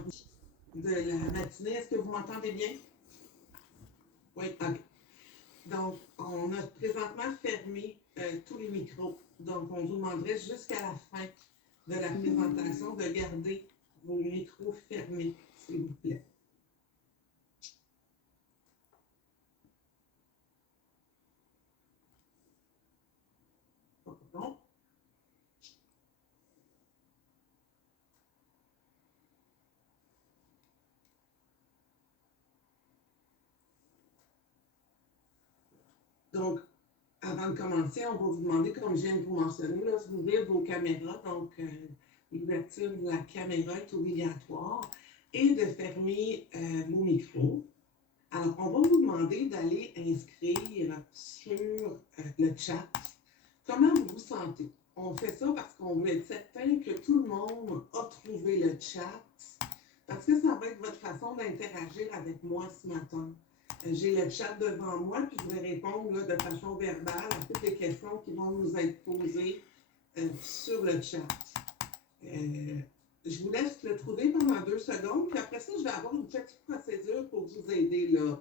de la matinée. Est-ce que vous m'entendez bien? Oui, ok. Donc, on a présentement fermé tous les micros. Donc, on vous demanderait jusqu'à la fin de la présentation de garder vos micros fermés, s'il vous plaît. Bon. Donc, avant de commencer, on va vous demander, comme je viens de vous mentionner, d'ouvrir vos caméras. Donc, l'ouverture de la caméra est obligatoire et de fermer vos micros. Alors, on va vous demander d'aller inscrire sur le chat comment vous vous sentez. On fait ça parce qu'on veut être certain que tout le monde a trouvé le chat, parce que ça va être votre façon d'interagir avec moi ce matin. J'ai le chat devant moi, puis je vais répondre là, de façon verbale à toutes les questions qui vont nous être posées sur le chat. Je vous laisse le trouver pendant 2 secondes, puis après ça, je vais avoir une petite procédure pour vous aider là,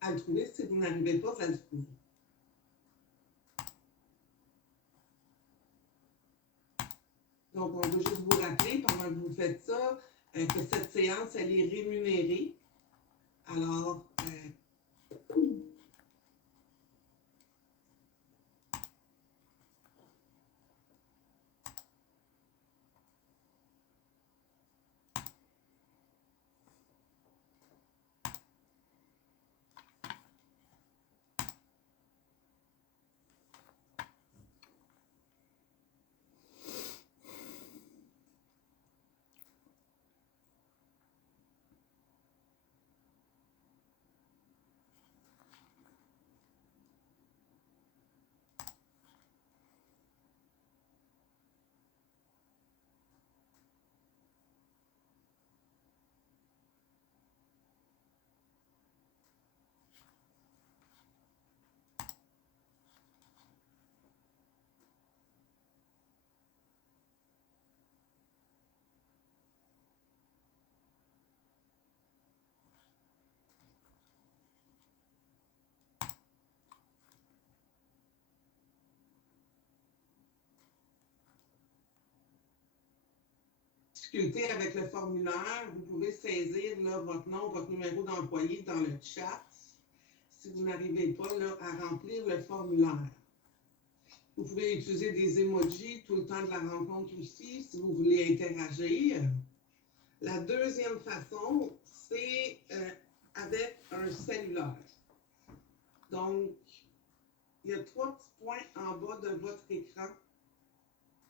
à le trouver. Si vous n'arrivez pas à le trouver. Donc, on veut juste vous rappeler, pendant que vous faites ça, que cette séance, elle est rémunérée. Alors, difficulté avec le formulaire, vous pouvez saisir là, votre nom, votre numéro d'employé dans le chat si vous n'arrivez pas là, à remplir le formulaire. Vous pouvez utiliser des emojis tout le temps de la rencontre aussi si vous voulez interagir. La deuxième façon, c'est avec un cellulaire. Donc, il y a 3 petits points en bas de votre écran.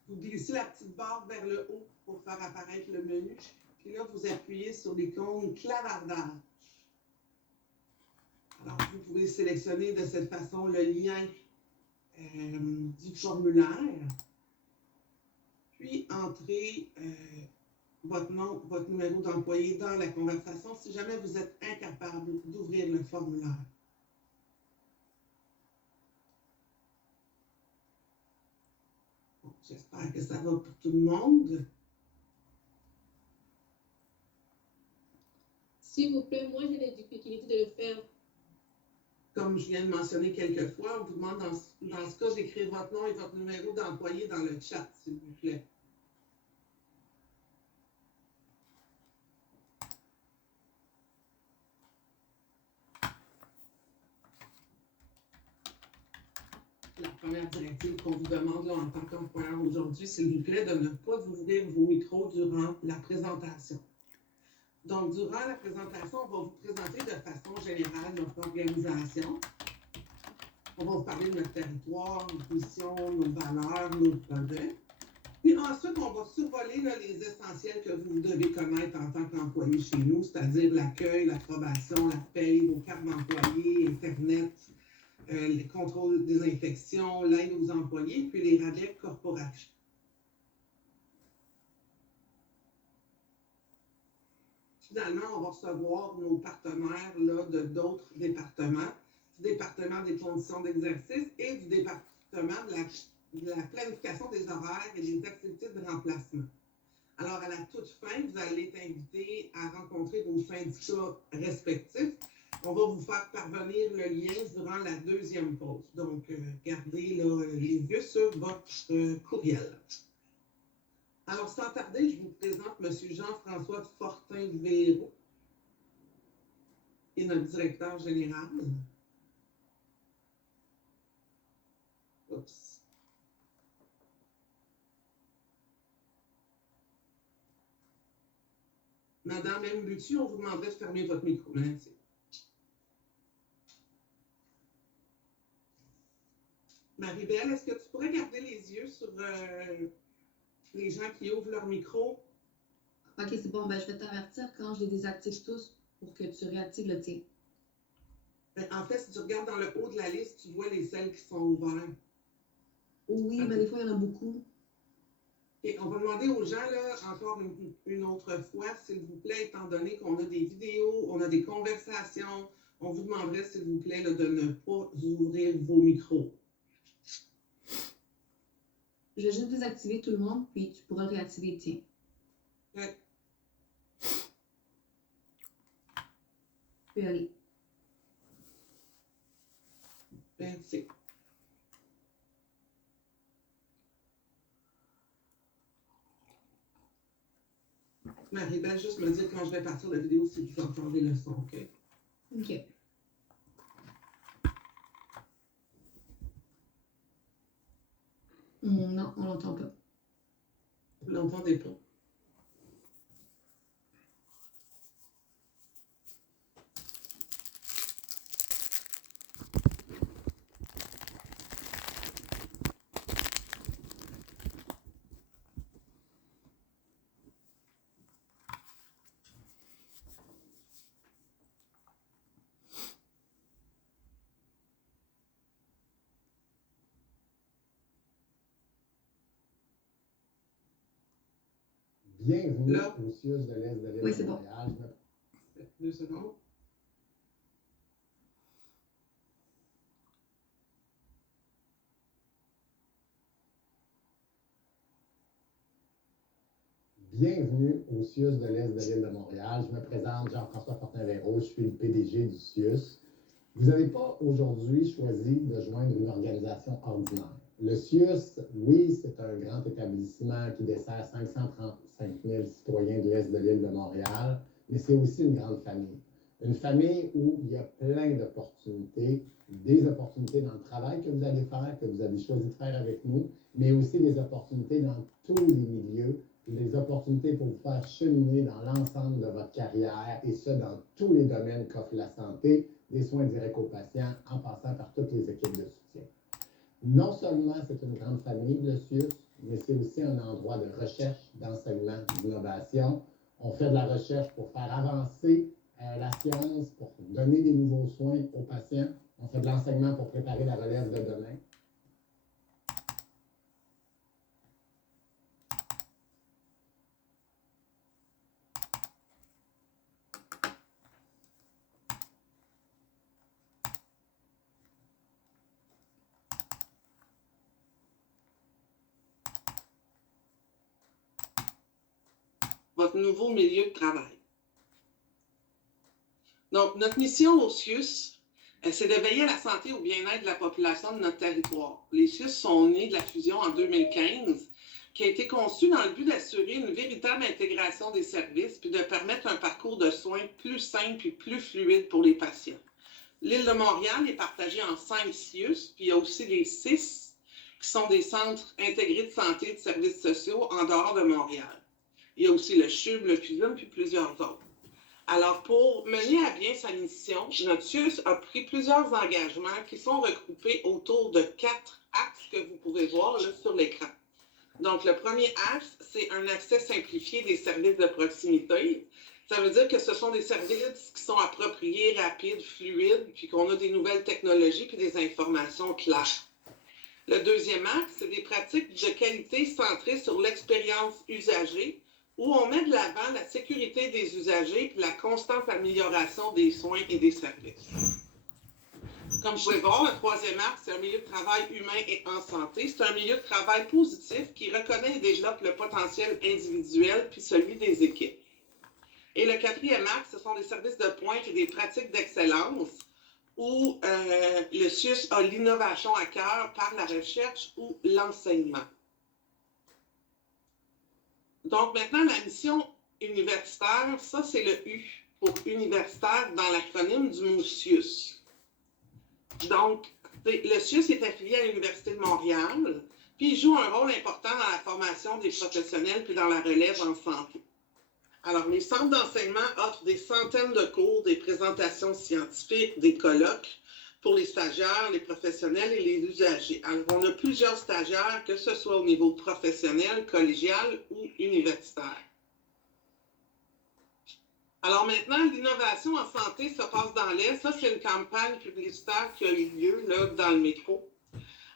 Vous glissez la petite barre vers le haut pour faire apparaître le menu. Puis là, vous appuyez sur l'icône clavardage. Alors, vous pouvez sélectionner de cette façon le lien du formulaire. Puis, entrer votre nom, votre numéro d'employé dans la conversation si jamais vous êtes incapable d'ouvrir le formulaire. Bon, j'espère que ça va pour tout le monde. S'il vous plaît, moi j'ai des difficultés de le faire. Comme je viens de mentionner quelques fois, on vous demande dans ce cas d'écrire votre nom et votre numéro d'employé dans le chat, s'il vous plaît. La première directive qu'on vous demande là, en tant qu'employeur aujourd'hui, s'il vous plaît, de ne pas ouvrir vos micros durant la présentation. Donc, durant la présentation, on va vous présenter de façon générale notre organisation. On va vous parler de notre territoire, nos missions, nos valeurs, nos projets. Puis ensuite, on va survoler là, les essentiels que vous devez connaître en tant qu'employé chez nous, c'est-à-dire l'accueil, l'approbation, la paye, vos cartes d'employés, Internet, les contrôles des infections, l'aide aux employés, puis les rabais corporatifs. Finalement, on va recevoir nos partenaires là, de d'autres départements, du département des conditions d'exercice et du département de la planification des horaires et des activités de remplacement. Alors, à la toute fin, vous allez être invité à rencontrer vos syndicats respectifs. On va vous faire parvenir le lien durant la deuxième pause. Donc, gardez là, les yeux sur votre courriel. Alors, sans tarder, je vous présente M. Jean-François Fortin-Véro, qui est notre directeur général. Oups. Madame M. Butu, on vous demanderait de fermer votre micro. Merci. Marie-Belle, est-ce que tu pourrais garder les yeux sur les gens qui ouvrent leur micro? Ok, c'est bon. Ben, je vais t'avertir quand je les désactive tous pour que tu réactives le tien. En fait, si tu regardes dans le haut de la liste, tu vois les celles qui sont ouvertes. Oui, mais des fois, il y en a beaucoup. Et on va demander aux gens, là, encore une autre fois, s'il vous plaît, étant donné qu'on a des vidéos, on a des conversations, on vous demanderait, s'il vous plaît, là, de ne pas ouvrir vos micros. Je vais juste désactiver tout le monde, puis tu pourras le réactiver le tien. Ouais. Tu peux y aller. Merci. Marie-Belle, juste me dire quand je vais partir de la vidéo si vous entendez le son, OK? OK. Non, on l'entend pas. Vous l'entendez pas? Bienvenue Là. au CIUS de l'Est de l'île Oui, de c'est bon. Montréal. 2 secondes. Bienvenue au CIUS de l'Est de l'île de Montréal. Je me présente Jean-François Fortin-Véro, je suis le PDG du CIUS. Vous n'avez pas aujourd'hui choisi de joindre une organisation ordinaire. Le CIUS, oui, c'est un grand établissement qui dessert 535 000 citoyens de l'Est de l'île de Montréal, mais c'est aussi une grande famille. Une famille où il y a plein d'opportunités, des opportunités dans le travail que vous allez faire, que vous avez choisi de faire avec nous, mais aussi des opportunités dans tous les milieux, des opportunités pour vous faire cheminer dans l'ensemble de votre carrière, et ce, dans tous les domaines qu'offre la santé, des soins directs aux patients, en passant par toutes les équipes de soutien. Non seulement c'est une grande famille, le CIUS, mais c'est aussi un endroit de recherche, d'enseignement, d'innovation. On fait de la recherche pour faire avancer la science, pour donner des nouveaux soins aux patients. On fait de l'enseignement pour préparer la relève de demain. Votre nouveau milieu de travail. Donc, notre mission au CIUS, c'est de veiller à la santé et au bien-être de la population de notre territoire. Les CIUS sont nés de la fusion en 2015, qui a été conçue dans le but d'assurer une véritable intégration des services puis de permettre un parcours de soins plus simple et plus fluide pour les patients. L'île de Montréal est partagée en 5 CIUS, puis il y a aussi les 6 qui sont des centres intégrés de santé et de services sociaux en dehors de Montréal. Il y a aussi le CHUB, le CUSUM, puis plusieurs autres. Alors, pour mener à bien sa mission, notre CIUS a pris plusieurs engagements qui sont regroupés autour de 4 axes que vous pouvez voir là, sur l'écran. Donc, le premier axe, c'est un accès simplifié des services de proximité. Ça veut dire que ce sont des services qui sont appropriés, rapides, fluides, puis qu'on a des nouvelles technologies puis des informations claires. Le deuxième axe, c'est des pratiques de qualité centrées sur l'expérience usagée, où on met de l'avant la sécurité des usagers et la constante amélioration des soins et des services. Comme vous pouvez voir, le troisième axe, c'est un milieu de travail humain et en santé. C'est un milieu de travail positif qui reconnaît et développe le potentiel individuel puis celui des équipes. Et le quatrième axe, ce sont des services de pointe et des pratiques d'excellence où le CIUS a l'innovation à cœur par la recherche ou l'enseignement. Donc maintenant, la mission universitaire, ça c'est le U pour universitaire dans l'acronyme du mot CIUS. Donc, le CIUS est affilié à l'Université de Montréal, puis il joue un rôle important dans la formation des professionnels puis dans la relève en santé. Alors, les centres d'enseignement offrent des centaines de cours, des présentations scientifiques, des colloques pour les stagiaires, les professionnels et les usagers. Alors, on a plusieurs stagiaires, que ce soit au niveau professionnel, collégial ou universitaire. Alors maintenant, l'innovation en santé se passe dans l'Est. Ça, c'est une campagne publicitaire qui a eu lieu là, dans le métro.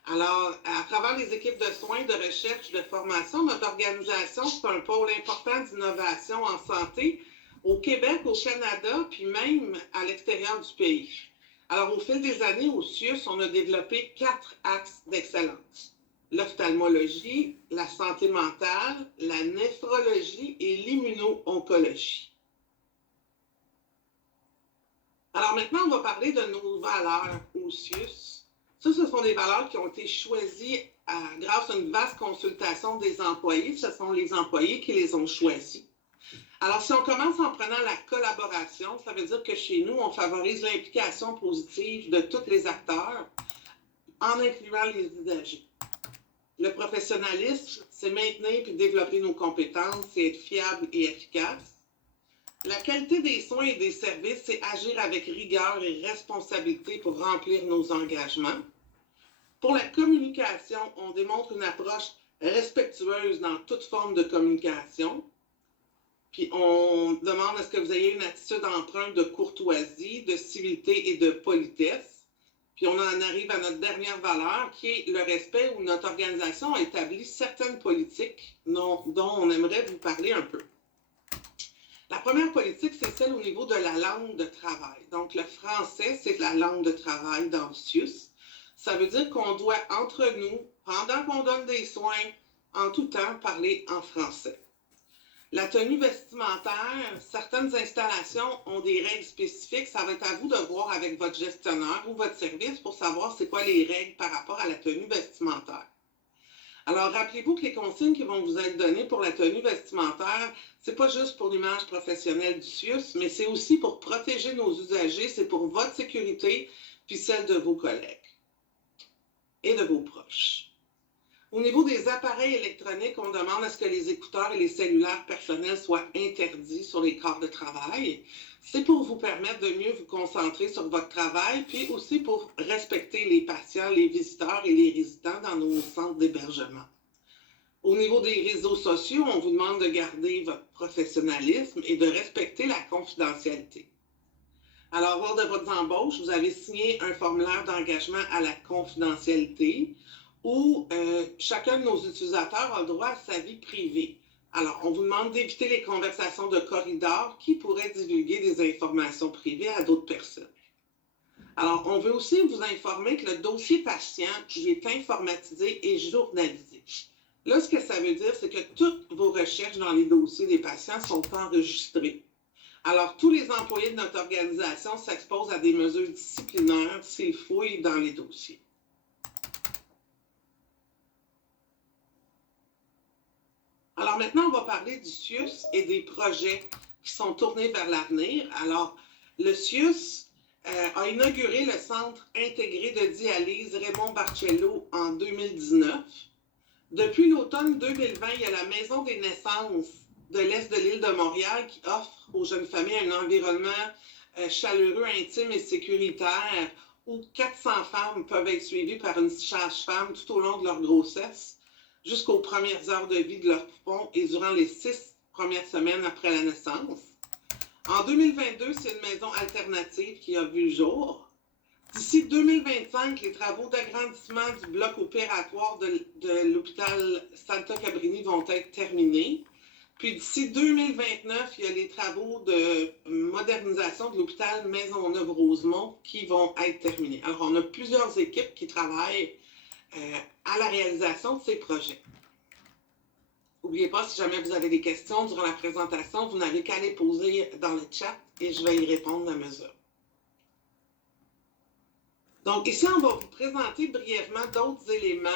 Alors, à travers les équipes de soins, de recherche, de formation, notre organisation, c'est un pôle important d'innovation en santé au Québec, au Canada, puis même à l'extérieur du pays. Alors, au fil des années, au CIUS, on a développé 4 axes d'excellence. L'ophtalmologie, la santé mentale, la néphrologie et l'immuno-oncologie. Alors maintenant, on va parler de nos valeurs au CIUS. Ça, ce sont des valeurs qui ont été choisies grâce à une vaste consultation des employés. Ce sont les employés qui les ont choisies. Alors, si on commence en prenant la collaboration, ça veut dire que chez nous, on favorise l'implication positive de tous les acteurs, en incluant les usagers. Le professionnalisme, c'est maintenir et développer nos compétences, c'est être fiable et efficace. La qualité des soins et des services, c'est agir avec rigueur et responsabilité pour remplir nos engagements. Pour la communication, on démontre une approche respectueuse dans toute forme de communication. Puis on demande à ce que vous ayez une attitude empreinte de courtoisie, de civilité et de politesse. Puis on en arrive à notre dernière valeur, qui est le respect, où notre organisation a établi certaines politiques dont on aimerait vous parler un peu. La première politique, c'est celle au niveau de la langue de travail. Donc, le français, c'est la langue de travail dans le CIUS. Ça veut dire qu'on doit, entre nous, pendant qu'on donne des soins, en tout temps, parler en français. La tenue vestimentaire, certaines installations ont des règles spécifiques. Ça va être à vous de voir avec votre gestionnaire ou votre service pour savoir c'est quoi les règles par rapport à la tenue vestimentaire. Alors, rappelez-vous que les consignes qui vont vous être données pour la tenue vestimentaire, c'est pas juste pour l'image professionnelle du CIUS, mais c'est aussi pour protéger nos usagers, c'est pour votre sécurité, puis celle de vos collègues et de vos proches. Au niveau des appareils électroniques, on demande à ce que les écouteurs et les cellulaires personnels soient interdits sur les corps de travail. C'est pour vous permettre de mieux vous concentrer sur votre travail, puis aussi pour respecter les patients, les visiteurs et les résidents dans nos centres d'hébergement. Au niveau des réseaux sociaux, on vous demande de garder votre professionnalisme et de respecter la confidentialité. Alors, lors de votre embauche, vous avez signé un formulaire d'engagement à la confidentialité où chacun de nos utilisateurs a le droit à sa vie privée. Alors, on vous demande d'éviter les conversations de corridor qui pourraient divulguer des informations privées à d'autres personnes. Alors, on veut aussi vous informer que le dossier patient est informatisé et journalisé. Là, ce que ça veut dire, c'est que toutes vos recherches dans les dossiers des patients sont enregistrées. Alors, tous les employés de notre organisation s'exposent à des mesures disciplinaires s'ils fouillent dans les dossiers. Alors maintenant, on va parler du CIUS et des projets qui sont tournés vers l'avenir. Alors, le CIUS a inauguré le Centre intégré de dialyse Raymond Barcello en 2019. Depuis l'automne 2020, il y a la Maison des naissances de l'Est de l'île de Montréal qui offre aux jeunes familles un environnement chaleureux, intime et sécuritaire où 400 femmes peuvent être suivies par une sage-femme tout au long de leur grossesse, jusqu'aux premières heures de vie de leur poupon et durant les 6 premières semaines après la naissance. En 2022, c'est une maison alternative qui a vu le jour. D'ici 2025, les travaux d'agrandissement du bloc opératoire de l'hôpital Santa Cabrini vont être terminés. Puis d'ici 2029, il y a les travaux de modernisation de l'hôpital Maisonneuve-Rosemont qui vont être terminés. Alors, on a plusieurs équipes qui travaillent à la réalisation de ces projets. N'oubliez pas, si jamais vous avez des questions durant la présentation, vous n'avez qu'à les poser dans le chat et je vais y répondre à mesure. Donc, ici, on va vous présenter brièvement d'autres éléments.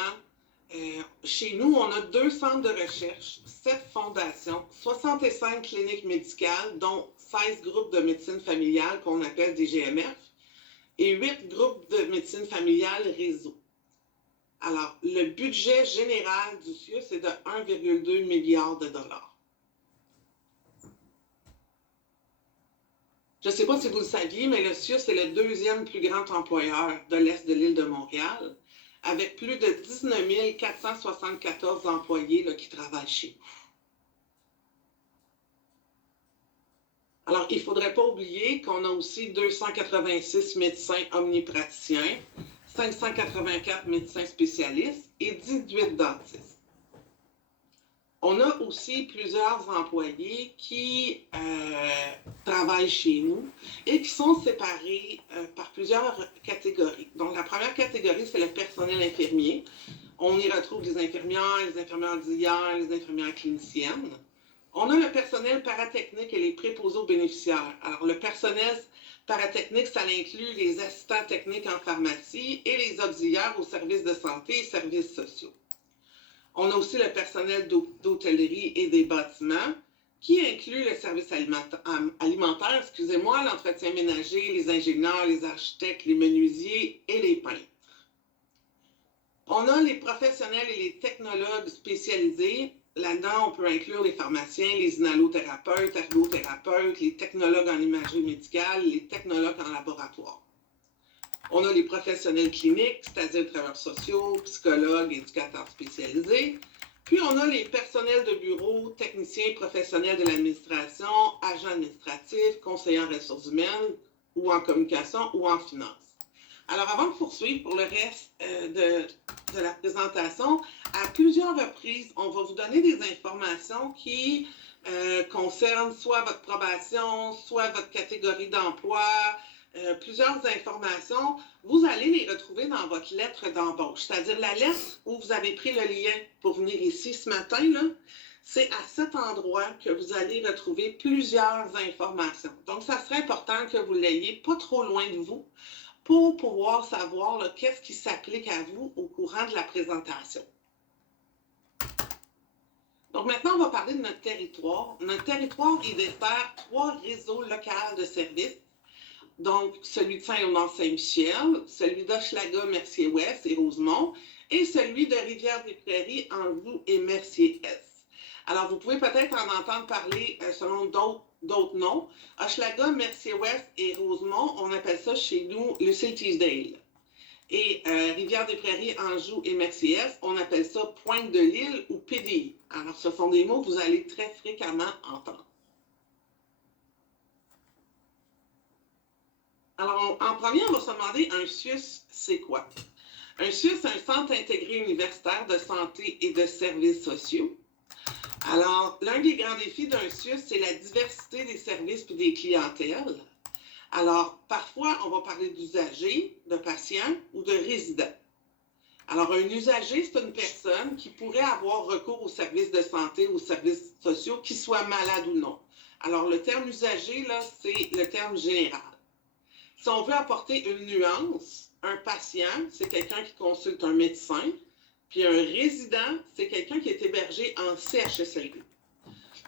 Chez nous, on a 2 centres de recherche, 7 fondations, 65 cliniques médicales, dont 16 groupes de médecine familiale qu'on appelle des GMF, et 8 groupes de médecine familiale réseau. Alors, le budget général du CIUS est de 1,2 milliard de dollars. Je ne sais pas si vous le saviez, mais le CIUS est le 2e plus grand employeur de l'Est de l'île de Montréal, avec plus de 19 474 employés là, qui travaillent chez nous. Alors, il ne faudrait pas oublier qu'on a aussi 286 médecins omnipraticiens, 584 médecins spécialistes et 18 dentistes. On a aussi plusieurs employés qui travaillent chez nous et qui sont séparés par plusieurs catégories. Donc, la première catégorie, c'est le personnel infirmier. On y retrouve les infirmières auxiliaires, les infirmières cliniciennes. On a le personnel paratechnique et les préposés aux bénéficiaires. Alors, le personnel paratechnique, ça inclut les assistants techniques en pharmacie et les auxiliaires aux services de santé et services sociaux. On a aussi le personnel d'hôtellerie et des bâtiments, qui inclut le service alimentaire, l'entretien ménager, les ingénieurs, les architectes, les menuisiers et les peintres. On a les professionnels et les technologues spécialisés. Là-dedans, on peut inclure les pharmaciens, les inhalothérapeutes, ergothérapeutes, les technologues en imagerie médicale, les technologues en laboratoire. On a les professionnels cliniques, c'est-à-dire travailleurs sociaux, psychologues, éducateurs spécialisés. Puis, on a les personnels de bureau, techniciens professionnels de l'administration, agents administratifs, conseillers en ressources humaines, ou en communication, ou en finance. Alors, avant de poursuivre pour le reste de la présentation, à plusieurs reprises, on va vous donner des informations qui concernent soit votre probation, soit votre catégorie d'emploi, plusieurs informations. Vous allez les retrouver dans votre lettre d'embauche, c'est-à-dire la lettre où vous avez pris le lien pour venir ici ce matin, là. C'est à cet endroit que vous allez retrouver plusieurs informations. Donc, ça serait important que vous l'ayez pas trop loin de vous pour pouvoir savoir qu'est-ce qui s'applique à vous au courant de la présentation. Donc maintenant, on va parler de notre territoire. Notre territoire, il dessert 3 réseaux locaux de services. Donc, celui de Saint-Léonard-Saint-Michel, celui d'Hochelaga, Mercier-Ouest et Rosemont, et celui de Rivière-des-Prairies, Anjou et Mercier-Est. Alors, vous pouvez peut-être en entendre parler selon d'autres noms. Hochelaga, Mercier-Ouest et Rosemont, on appelle ça chez nous Lucille-Teasdale. Et Rivière-des-Prairies, Anjou et Mercier-Est, on appelle ça Pointe-de-l'Île ou PDI. Alors, ce sont des mots que vous allez très fréquemment entendre. Alors, en premier, on va se demander, un CIUS, c'est quoi? Un CIUS, c'est un centre intégré universitaire de santé et de services sociaux. Alors, l'un des grands défis d'un CIUS, c'est la diversité des services et des clientèles. Alors, parfois, on va parler d'usagers, de patients ou de résidents. Alors, un usager, c'est une personne qui pourrait avoir recours aux services de santé ou aux services sociaux, qu'il soit malade ou non. Alors, le terme usager, là, c'est le terme général. Si on veut apporter une nuance, un patient, c'est quelqu'un qui consulte un médecin, puis un résident, c'est quelqu'un qui est hébergé en CHSLD.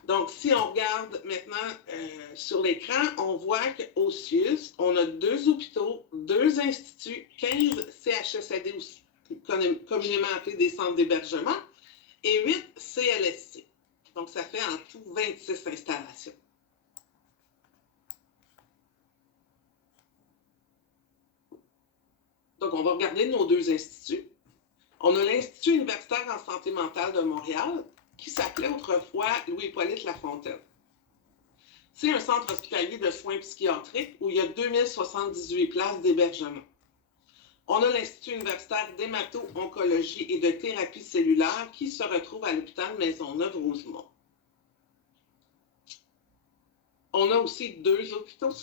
Donc, si on regarde maintenant sur l'écran, on voit qu'au CIUS, on a 2 hôpitaux, 2 instituts, 15 CHSLD aussi, communément appelés des centres d'hébergement, et 8 CLSC. Donc, ça fait en tout 26 installations. Donc, on va regarder nos 2 instituts. On a l'Institut universitaire en santé mentale de Montréal, qui s'appelait autrefois Louis-Hippolyte Lafontaine. C'est un centre hospitalier de soins psychiatriques où il y a 2078 places d'hébergement. On a l'Institut universitaire d'hémato-oncologie et de thérapie cellulaire qui se retrouve à l'hôpital Maisonneuve-Rosemont. On a aussi 2 hôpitaux.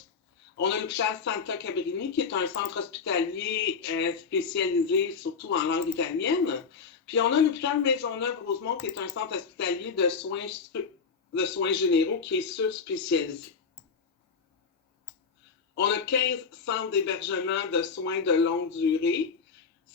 On a l'hôpital Santa Cabrini, qui est un centre hospitalier spécialisé surtout en langue italienne. Puis on a l'hôpital Maisonneuve-Rosemont, qui est un centre hospitalier de soins généraux qui est surspécialisé. On a 15 centres d'hébergement de soins de longue durée.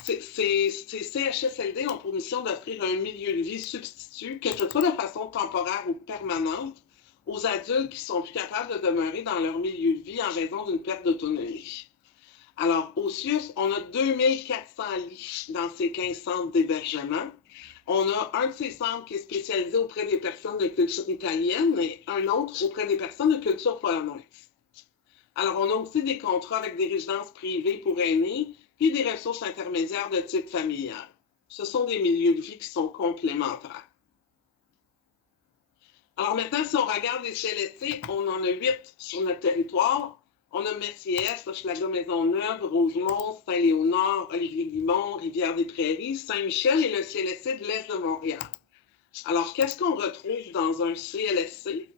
Ces CHSLD ont pour mission d'offrir un milieu de vie substitut, que ce soit de façon temporaire ou permanente, aux adultes qui sont plus capables de demeurer dans leur milieu de vie en raison d'une perte d'autonomie. Alors, au CIUS, on a 2400 lits dans ces 15 centres d'hébergement. On a un de ces centres qui est spécialisé auprès des personnes de culture italienne et un autre auprès des personnes de culture polonaise. Alors, on a aussi des contrats avec des résidences privées pour aînés puis des ressources intermédiaires de type familial. Ce sont des milieux de vie qui sont complémentaires. Alors maintenant, si on regarde les CLSC, on en a 8 sur notre territoire. On a Messières, Hochelaga Maisonneuve, Rosemont, Saint-Léonard, Olivier-Guimond, Rivière-des-Prairies, Saint-Michel et le CLSC de l'Est de Montréal. Alors, qu'est-ce qu'on retrouve dans un CLSC?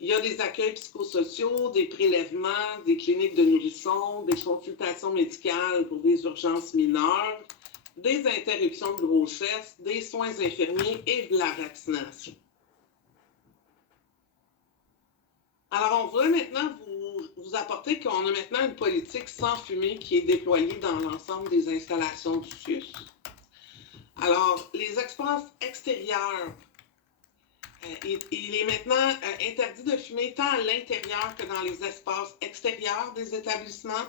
Il y a des accueils psychosociaux, des prélèvements, des cliniques de nourrissons, des consultations médicales pour des urgences mineures, des interruptions de grossesse, des soins infirmiers et de la vaccination. Alors, on voudrait maintenant vous apporter qu'on a maintenant une politique sans fumée qui est déployée dans l'ensemble des installations du CIUS. Alors, les espaces extérieurs, il est maintenant interdit de fumer tant à l'intérieur que dans les espaces extérieurs des établissements.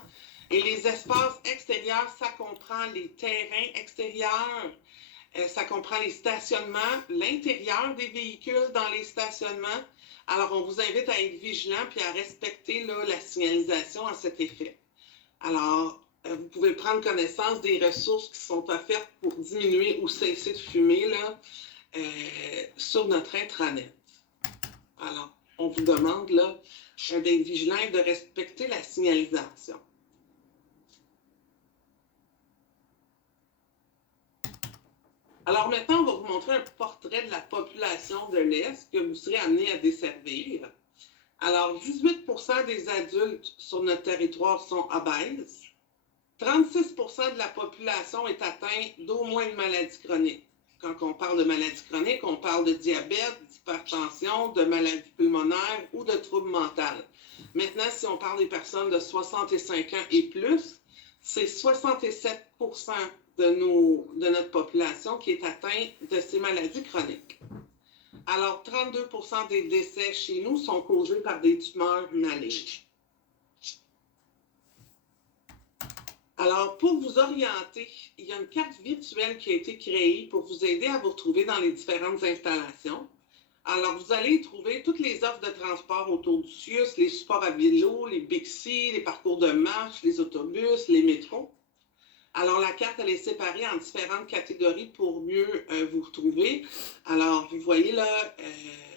Et les espaces extérieurs, ça comprend les terrains extérieurs, ça comprend les stationnements, l'intérieur des véhicules dans les stationnements. Alors, on vous invite à être vigilant puis à respecter là, la signalisation à cet effet. Alors, vous pouvez prendre connaissance des ressources qui sont offertes pour diminuer ou cesser de fumer là, sur notre intranet. Alors, on vous demande là, d'être vigilant et de respecter la signalisation. Alors maintenant, on va vous montrer un portrait de la population de l'Est que vous serez amené à desservir. Alors, 18% des adultes sur notre territoire sont obèses. 36% de la population est atteinte d'au moins une maladie chronique. Quand on parle de maladie chronique, on parle de diabète, d'hypertension, de maladie pulmonaire ou de troubles mentaux. Maintenant, si on parle des personnes de 65 ans et plus, c'est 67% de notre population qui est atteinte de ces maladies chroniques. Alors, 32% des décès chez nous sont causés par des tumeurs malignes. Alors, pour vous orienter, il y a une carte virtuelle qui a été créée pour vous aider à vous retrouver dans les différentes installations. Alors, vous allez trouver toutes les offres de transport autour du CIUS, les supports à vélo, les Bixi, les parcours de marche, les autobus, les métros. Alors, la carte, elle est séparée en différentes catégories pour mieux vous retrouver. Alors, vous voyez là,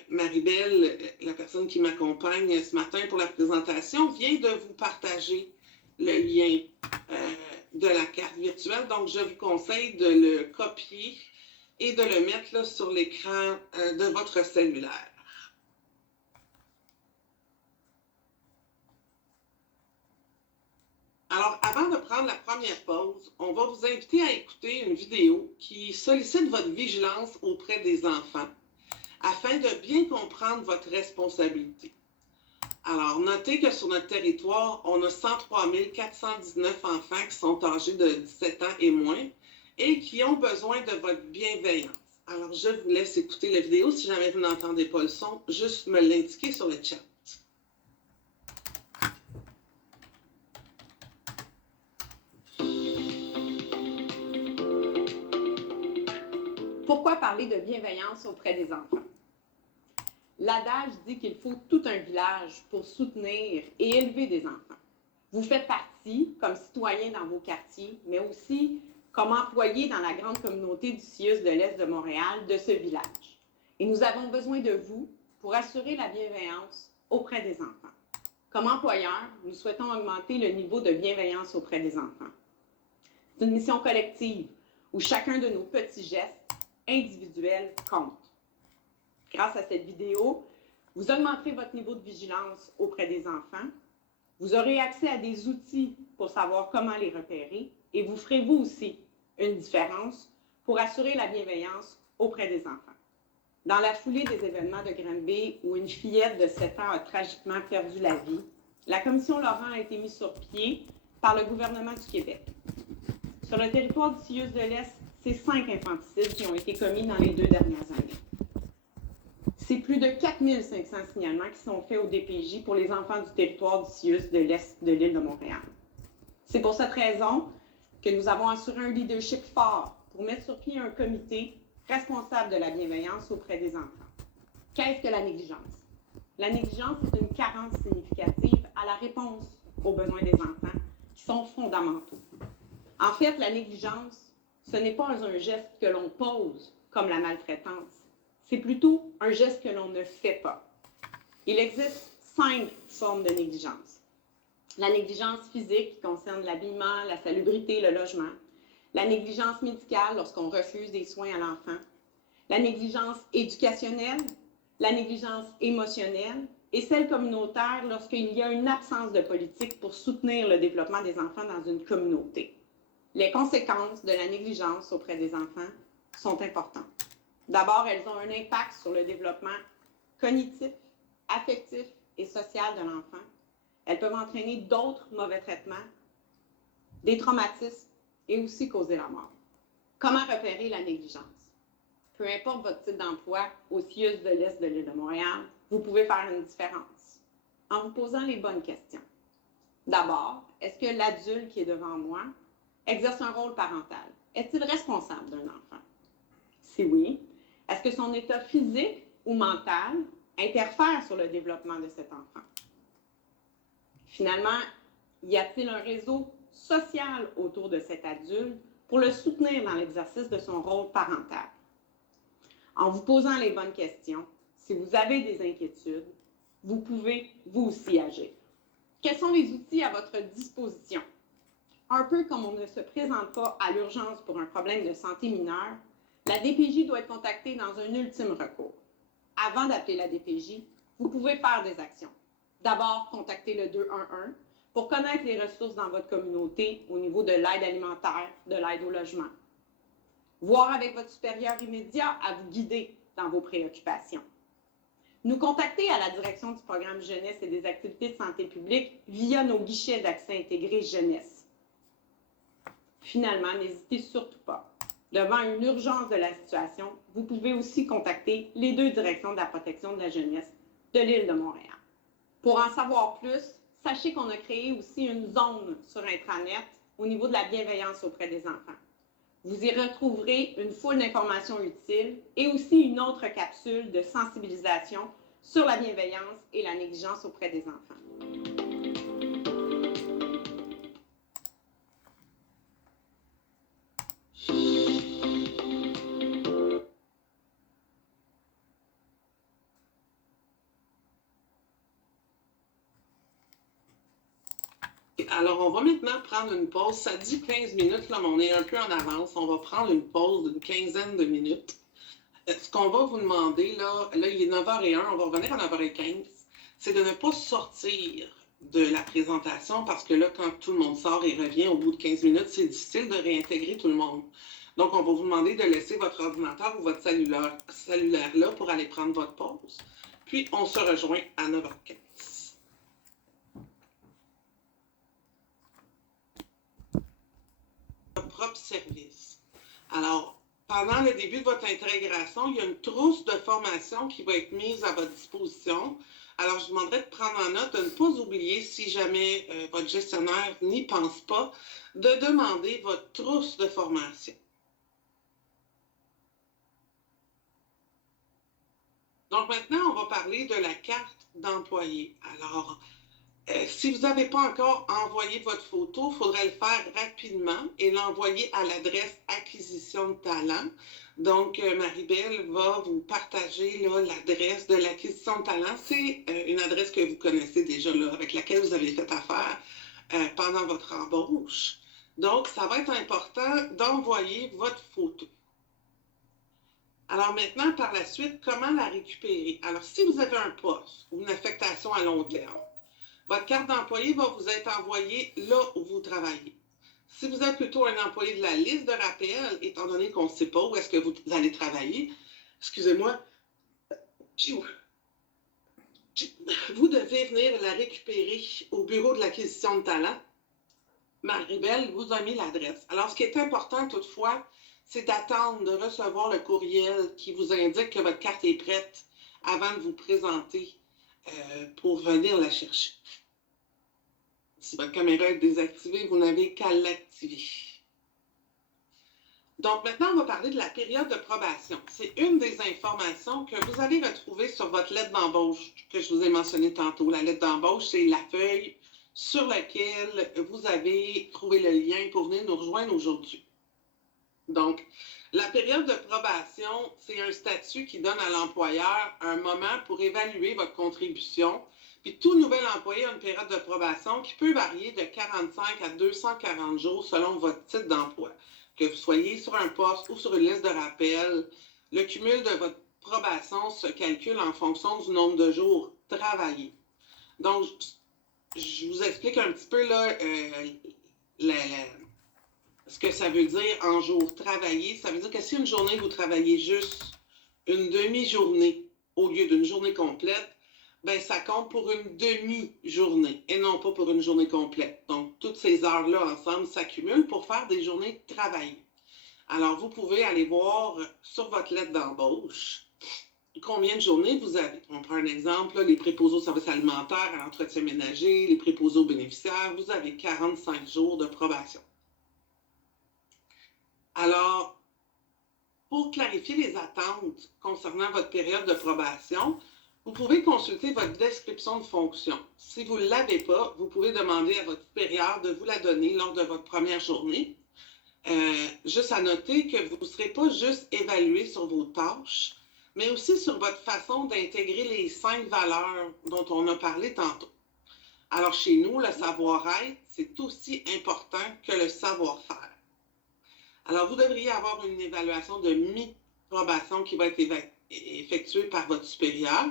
Maribel, la personne qui m'accompagne ce matin pour la présentation, vient de vous partager le lien de la carte virtuelle. Donc, je vous conseille de le copier et de le mettre là, sur l'écran de votre cellulaire. Alors, avant de prendre la première pause, on va vous inviter à écouter une vidéo qui sollicite votre vigilance auprès des enfants afin de bien comprendre votre responsabilité. Alors, notez que sur notre territoire, on a 103 419 enfants qui sont âgés de 17 ans et moins et qui ont besoin de votre bienveillance. Alors, je vous laisse écouter la vidéo. Si jamais vous n'entendez pas le son, juste me l'indiquer sur le chat. Pourquoi parler de bienveillance auprès des enfants? L'adage dit qu'il faut tout un village pour soutenir et élever des enfants. Vous faites partie, comme citoyen dans vos quartiers, mais aussi comme employé dans la grande communauté du CIUS de l'Est de Montréal, de ce village. Et nous avons besoin de vous pour assurer la bienveillance auprès des enfants. Comme employeur, nous souhaitons augmenter le niveau de bienveillance auprès des enfants. C'est une mission collective où chacun de nos petits gestes individuels compte. Grâce à cette vidéo, Vous augmenterez votre niveau de vigilance auprès des enfants. Vous aurez accès à des outils pour savoir comment les repérer et vous ferez vous aussi une différence pour assurer la bienveillance auprès des enfants. Dans la foulée des événements de Granby où une fillette de 7 ans a tragiquement perdu la vie, la commission Laurent a été mise sur pied par le gouvernement du Québec. Sur le territoire du CIUS de l'Est, c'est 5 infanticides qui ont été commis dans les 2 dernières années. C'est plus de 4500 signalements qui sont faits au DPJ pour les enfants du territoire du CIUS de l'Est de l'île de Montréal. C'est pour cette raison que nous avons assuré un leadership fort pour mettre sur pied un comité responsable de la bienveillance auprès des enfants. Qu'est-ce que la négligence? La négligence est une carence significative à la réponse aux besoins des enfants qui sont fondamentaux. En fait, la négligence, ce n'est pas un geste que l'on pose comme la maltraitance. C'est plutôt un geste que l'on ne fait pas. Il existe 5 formes de négligence. La négligence physique qui concerne l'habillement, la salubrité, le logement. La négligence médicale lorsqu'on refuse des soins à l'enfant. La négligence éducationnelle, la négligence émotionnelle et celle communautaire lorsqu'il y a une absence de politique pour soutenir le développement des enfants dans une communauté. Les conséquences de la négligence auprès des enfants sont importantes. D'abord, elles ont un impact sur le développement cognitif, affectif et social de l'enfant. Elles peuvent entraîner d'autres mauvais traitements, des traumatismes et aussi causer la mort. Comment repérer la négligence? Peu importe votre type d'emploi au CIUS de l'Est de l'île de Montréal, vous pouvez faire une différence en vous posant les bonnes questions. D'abord, est-ce que l'adulte qui est devant moi exerce un rôle parental? Est-il responsable d'un enfant? Si oui, est-ce que son état physique ou mental interfère sur le développement de cet enfant? Finalement, y a-t-il un réseau social autour de cet adulte pour le soutenir dans l'exercice de son rôle parental? En vous posant les bonnes questions, si vous avez des inquiétudes, vous pouvez vous aussi agir. Quels sont les outils à votre disposition? Un peu comme on ne se présente pas à l'urgence pour un problème de santé mineure, la DPJ doit être contactée dans un ultime recours. Avant d'appeler la DPJ, vous pouvez faire des actions. D'abord, contactez le 211 pour connaître les ressources dans votre communauté au niveau de l'aide alimentaire, de l'aide au logement. Voir avec votre supérieur immédiat à vous guider dans vos préoccupations. Nous contacter à la direction du programme jeunesse et des activités de santé publique via nos guichets d'accès intégré jeunesse. Finalement, n'hésitez surtout pas. Devant une urgence de la situation, vous pouvez aussi contacter les 2 directions de la protection de la jeunesse de l'île de Montréal. Pour en savoir plus, sachez qu'on a créé aussi une zone sur Intranet au niveau de la bienveillance auprès des enfants. Vous y retrouverez une foule d'informations utiles et aussi une autre capsule de sensibilisation sur la bienveillance et la négligence auprès des enfants. Alors, on va maintenant prendre une pause. Ça dit 15 minutes, là, mais on est un peu en avance. On va prendre une pause d'une quinzaine de minutes. Ce qu'on va vous demander, là, il est 9h01, on va revenir à 9h15, c'est de ne pas sortir de la présentation parce que là, quand tout le monde sort et revient au bout de 15 minutes, c'est difficile de réintégrer tout le monde. Donc, on va vous demander de laisser votre ordinateur ou votre cellulaire là pour aller prendre votre pause. Puis, on se rejoint à 9h15. Propre service. Alors, pendant le début de votre intégration, il y a une trousse de formation qui va être mise à votre disposition. Alors, je vous demanderai de prendre en note, de ne pas oublier, si jamais votre gestionnaire n'y pense pas, de demander votre trousse de formation. Donc, maintenant, on va parler de la carte d'employé. Alors, si vous n'avez pas encore envoyé votre photo, il faudrait le faire rapidement et l'envoyer à l'adresse acquisition de talent. Donc, Marie-Belle va vous partager l'adresse de l'acquisition de talent. C'est une adresse que vous connaissez déjà, là, avec laquelle vous avez fait affaire pendant votre embauche. Donc, ça va être important d'envoyer votre photo. Alors maintenant, par la suite, comment la récupérer? Alors, si vous avez un poste ou une affectation à long terme, votre carte d'employé va vous être envoyée là où vous travaillez. Si vous êtes plutôt un employé de la liste de rappel, étant donné qu'on ne sait pas où est-ce que vous allez travailler, excusez-moi, vous devez venir la récupérer au bureau de l'acquisition de talent. Marie-Belle vous a mis l'adresse. Alors, ce qui est important toutefois, c'est d'attendre de recevoir le courriel qui vous indique que votre carte est prête avant de vous présenter pour venir la chercher. Si votre caméra est désactivée, vous n'avez qu'à l'activer. Donc maintenant, on va parler de la période de probation. C'est une des informations que vous allez retrouver sur votre lettre d'embauche que je vous ai mentionnée tantôt. La lettre d'embauche, c'est la feuille sur laquelle vous avez trouvé le lien pour venir nous rejoindre aujourd'hui. Donc, la période de probation, c'est un statut qui donne à l'employeur un moment pour évaluer votre contribution. Puis tout nouvel employé a une période de probation qui peut varier de 45 à 240 jours selon votre titre d'emploi. Que vous soyez sur un poste ou sur une liste de rappel, le cumul de votre probation se calcule en fonction du nombre de jours travaillés. Donc, je vous explique un petit peu là, ce que ça veut dire en jours travaillés. Ça veut dire que si une journée, vous travaillez juste une demi-journée au lieu d'une journée complète, ben ça compte pour une demi-journée et non pas pour une journée complète. Donc, toutes ces heures-là ensemble s'accumulent pour faire des journées travaillées. Alors, vous pouvez aller voir sur votre lettre d'embauche combien de journées vous avez. On prend un exemple, là, les préposés aux services alimentaires, à l'entretien ménager, les préposés aux bénéficiaires, vous avez 45 jours de probation. Alors, pour clarifier les attentes concernant votre période de probation, vous pouvez consulter votre description de fonction. Si vous ne l'avez pas, vous pouvez demander à votre supérieur de vous la donner lors de votre première journée. Juste à noter que vous ne serez pas juste évalué sur vos tâches, mais aussi sur votre façon d'intégrer les 5 valeurs dont on a parlé tantôt. Alors chez nous, le savoir-être, c'est aussi important que le savoir-faire. Alors vous devriez avoir une évaluation de mi-probation qui va être effectuée par votre supérieur.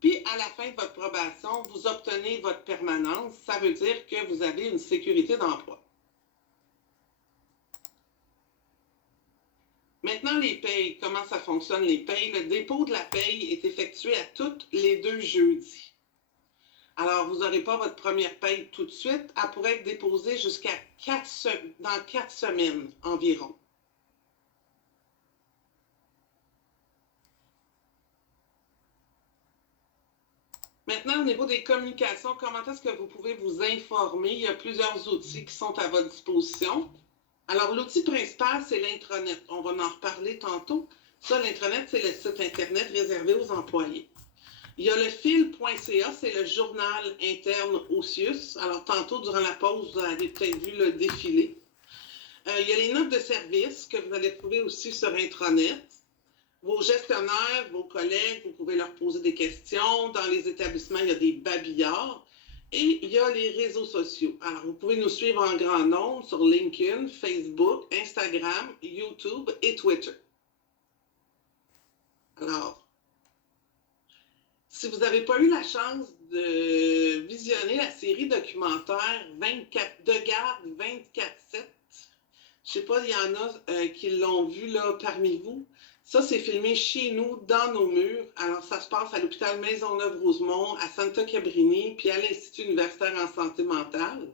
Puis, à la fin de votre probation, vous obtenez votre permanence. Ça veut dire que vous avez une sécurité d'emploi. Maintenant, les payes. Comment ça fonctionne, les payes? Le dépôt de la paye est effectué à tous les 2 jeudis. Alors, vous n'aurez pas votre première paye tout de suite. Elle pourrait être déposée dans 4 semaines environ. Maintenant, au niveau des communications, comment est-ce que vous pouvez vous informer? Il y a plusieurs outils qui sont à votre disposition. Alors, l'outil principal, c'est l'intranet. On va en reparler tantôt. Ça, l'intranet, c'est le site Internet réservé aux employés. Il y a le fil.ca, c'est le journal interne au CIUS. Alors, tantôt, durant la pause, vous avez peut-être vu le défilé. Il y a les notes de service que vous allez trouver aussi sur intranet. Vos gestionnaires, vos collègues, vous pouvez leur poser des questions. Dans les établissements, il y a des babillards. Et il y a les réseaux sociaux. Alors, vous pouvez nous suivre en grand nombre sur LinkedIn, Facebook, Instagram, YouTube et Twitter. Alors, si vous n'avez pas eu la chance de visionner la série documentaire de garde 24/7, je ne sais pas, il y en a qui l'ont vu là parmi vous. Ça, c'est filmé chez nous, dans nos murs. Alors, ça se passe à l'hôpital Maisonneuve-Rosemont, à Santa Cabrini, puis à l'Institut universitaire en santé mentale.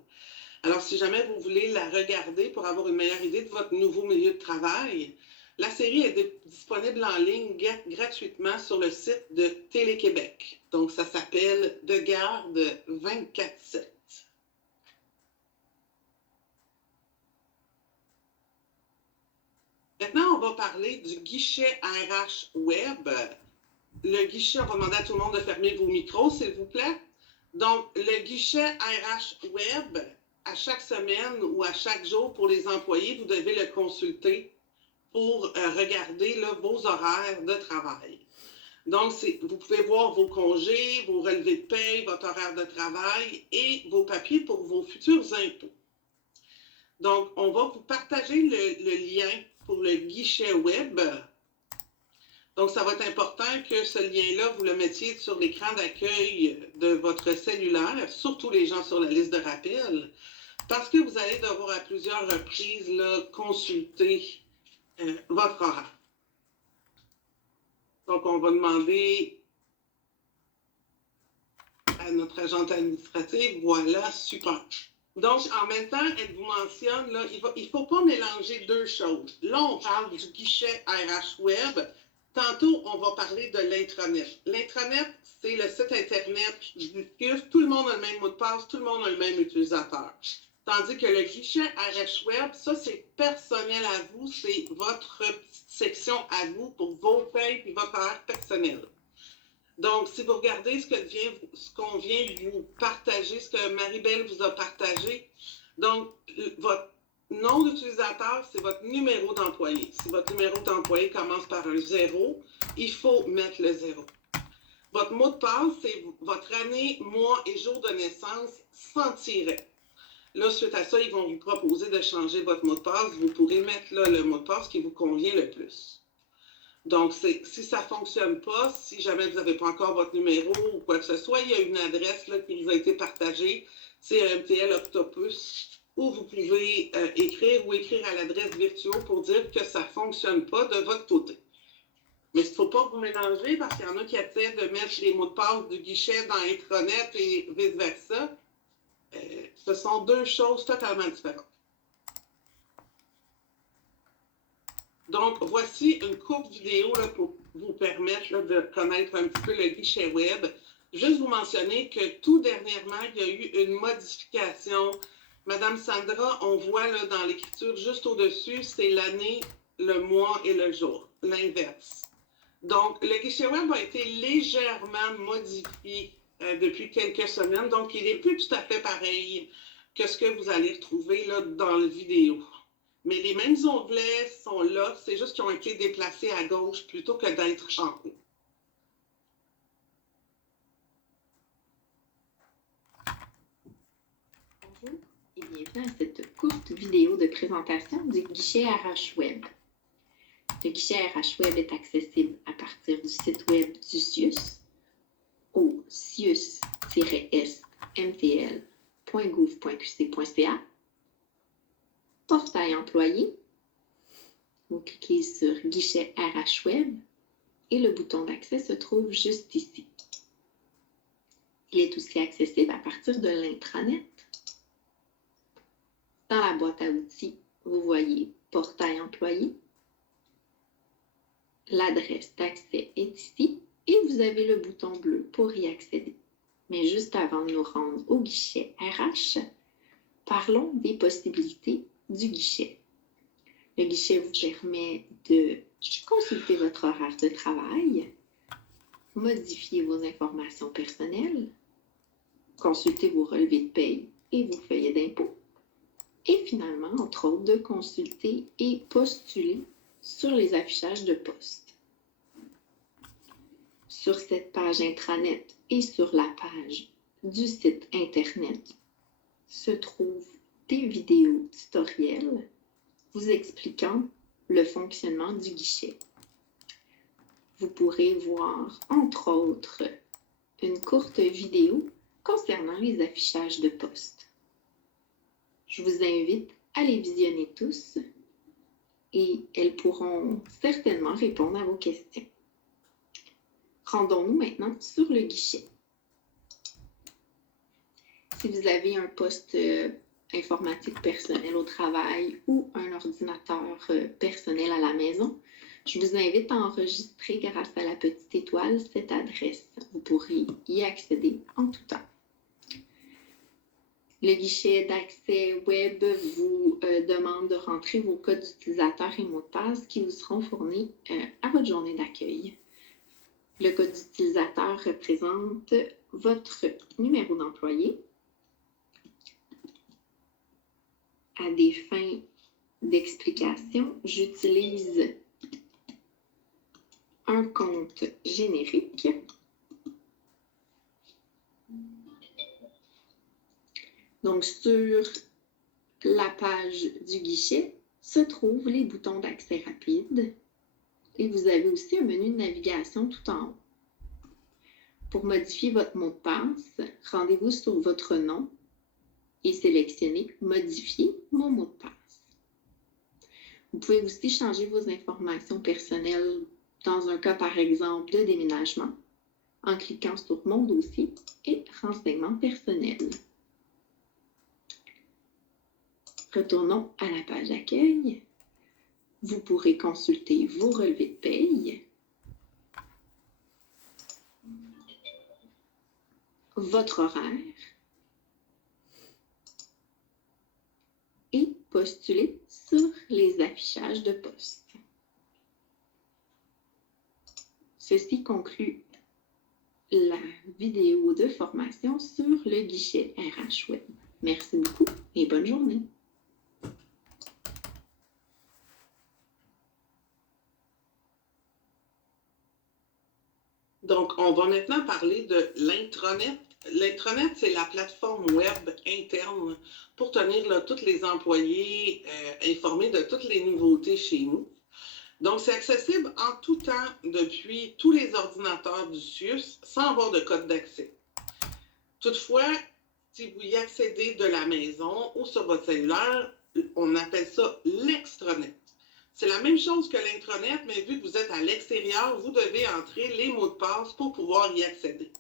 Alors, si jamais vous voulez la regarder pour avoir une meilleure idée de votre nouveau milieu de travail, la série est disponible en ligne gratuitement sur le site de Télé-Québec. Donc, ça s'appelle De garde 24/7. Maintenant, on va parler du guichet RH Web. Le guichet, on va demander à tout le monde de fermer vos micros, s'il vous plaît. Donc, le guichet RH Web, à chaque semaine ou à chaque jour pour les employés, vous devez le consulter pour regarder là, vos horaires de travail. Donc, vous pouvez voir vos congés, vos relevés de paye, votre horaire de travail et vos papiers pour vos futurs impôts. Donc, on va vous partager le lien pour le guichet web. Donc, ça va être important que ce lien-là, vous le mettiez sur l'écran d'accueil de votre cellulaire, surtout les gens sur la liste de rappel, parce que vous allez devoir à plusieurs reprises là, consulter votre horaire. Donc, on va demander à notre agente administrative, voilà, super. Donc, en même temps, elle vous mentionne, là, il ne faut pas mélanger deux choses. Là, on parle du guichet RH Web. Tantôt, on va parler de l'intranet. L'intranet, c'est le site Internet du CIUS. Tout le monde a le même mot de passe, tout le monde a le même utilisateur. Tandis que le guichet RH Web, ça, c'est personnel à vous, c'est votre petite section à vous pour vos payes et votre horaire personnel. Donc, si vous regardez ce qu'on vient de vous partager, ce que Marie-Belle vous a partagé, donc, votre nom d'utilisateur, c'est votre numéro d'employé. Si votre numéro d'employé commence par un 0, il faut mettre le 0. Votre mot de passe, c'est votre année, mois et jour de naissance sans tiret. Là, suite à ça, ils vont vous proposer de changer votre mot de passe. Vous pourrez mettre là le mot de passe qui vous convient le plus. Donc, si ça ne fonctionne pas, si jamais vous n'avez pas encore votre numéro ou quoi que ce soit, il y a une adresse là, qui vous a été partagée, c'est MTL Octopus, où vous pouvez écrire à l'adresse virtuo pour dire que ça ne fonctionne pas de votre côté. Mais il ne faut pas vous mélanger parce qu'il y en a qui essaient de mettre les mots de passe du guichet dans Intranet et vice-versa. Ce sont deux choses totalement différentes. Donc, voici une courte vidéo là, pour vous permettre là, de connaître un petit peu le guichet web. Juste vous mentionner que tout dernièrement, il y a eu une modification. Madame Sandra, on voit là, dans l'écriture juste au-dessus, c'est l'année, le mois et le jour, l'inverse. Donc, le guichet web a été légèrement modifié depuis quelques semaines, donc il n'est plus tout à fait pareil que ce que vous allez retrouver là, dans la vidéo. Mais les mêmes onglets sont là, c'est juste qu'ils ont été déplacés à gauche plutôt que d'être en haut. Bonjour et bienvenue à cette courte vidéo de présentation du guichet RH Web. Le guichet RH Web est accessible à partir du site web du CIUS au cius-mtl.gouv.qc.ca. Portail employé. Vous cliquez sur guichet RH Web et le bouton d'accès se trouve juste ici. Il est aussi accessible à partir de l'intranet. Dans la boîte à outils, vous voyez Portail employé. L'adresse d'accès est ici et vous avez le bouton bleu pour y accéder. Mais juste avant de nous rendre au guichet RH, parlons des possibilités du guichet. Le guichet vous permet de consulter votre horaire de travail, modifier vos informations personnelles, consulter vos relevés de paye et vos feuillets d'impôt, et finalement, entre autres, de consulter et postuler sur les affichages de poste. Sur cette page intranet et sur la page du site Internet se trouvent des vidéos tutoriels vous expliquant le fonctionnement du guichet. Vous pourrez voir, entre autres, une courte vidéo concernant les affichages de poste. Je vous invite à les visionner tous et elles pourront certainement répondre à vos questions. Rendons-nous maintenant sur le guichet. Si vous avez un poste informatique personnel au travail ou un ordinateur personnel à la maison, je vous invite à enregistrer grâce à la petite étoile cette adresse. Vous pourrez y accéder en tout temps. Le guichet d'accès web vous demande de rentrer vos codes d'utilisateur et mots de passe qui vous seront fournis à votre journée d'accueil. Le code d'utilisateur représente votre numéro d'employé. À des fins d'explication, j'utilise un compte générique. Donc, sur la page du guichet se trouvent les boutons d'accès rapide Et vous avez aussi un menu de navigation tout en haut. Pour modifier votre mot de passe, rendez-vous sur votre nom et sélectionnez « Modifier mon mot de passe ». Vous pouvez aussi changer vos informations personnelles dans un cas, par exemple, de déménagement en cliquant sur « Mon dossier » et « Renseignements personnels ». Retournons à la page d'accueil. Vous pourrez consulter vos relevés de paye, votre horaire et postuler sur les affichages de poste. Ceci conclut la vidéo de formation sur le guichet RH Web. Merci beaucoup et bonne journée. Donc, on va maintenant parler de l'intranet. L'intranet, c'est la plateforme web interne pour tenir là, tous les employés informés de toutes les nouveautés chez nous. Donc, c'est accessible en tout temps depuis tous les ordinateurs du CIUS sans avoir de code d'accès. Toutefois, si vous y accédez de la maison ou sur votre cellulaire, on appelle ça l'extranet. C'est la même chose que l'intranet, mais vu que vous êtes à l'extérieur, vous devez entrer les mots de passe pour pouvoir y accéder.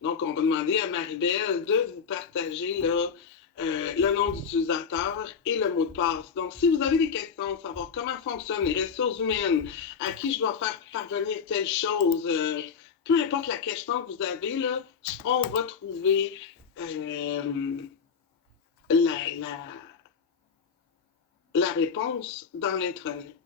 Donc, on va demander à Marie-Belle de vous partager là, le nom d'utilisateur et le mot de passe. Donc, si vous avez des questions, savoir comment fonctionnent les ressources humaines, à qui je dois faire parvenir telle chose, peu importe la question que vous avez, là, on va trouver la réponse dans l'intranet.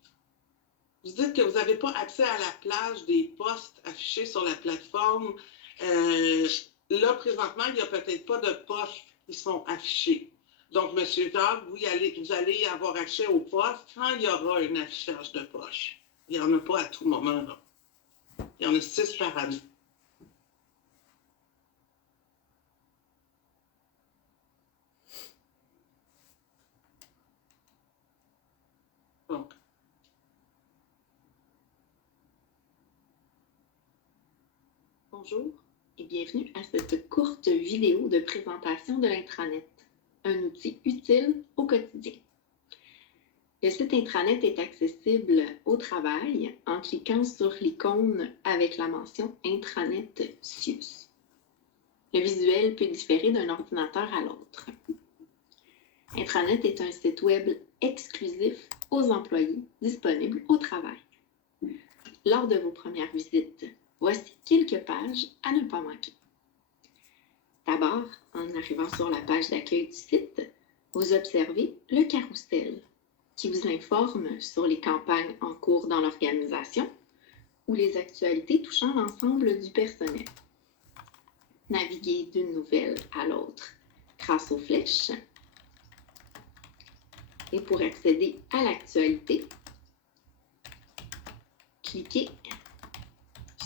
Vous dites que vous n'avez pas accès à la plage des postes affichés sur la plateforme. Là, présentement, il n'y a peut-être pas de postes qui sont affichés. Donc, M. Jacques, vous allez avoir accès aux postes quand il y aura un affichage de poche. Il n'y en a pas à tout moment. Là. Il y en a 6 par année. Donc, Bonjour et bienvenue à cette courte vidéo de présentation de l'intranet, un outil utile au quotidien. Le site intranet est accessible au travail en cliquant sur l'icône avec la mention Intranet CIUS. Le visuel peut différer d'un ordinateur à l'autre. Intranet est un site web exclusif aux employés disponible au travail. Lors de vos premières visites, voici quelques pages à ne pas manquer. D'abord, en arrivant sur la page d'accueil du site, vous observez le carrousel qui vous informe sur les campagnes en cours dans l'organisation ou les actualités touchant l'ensemble du personnel. Naviguez d'une nouvelle à l'autre grâce aux flèches. Et pour accéder à l'actualité, cliquez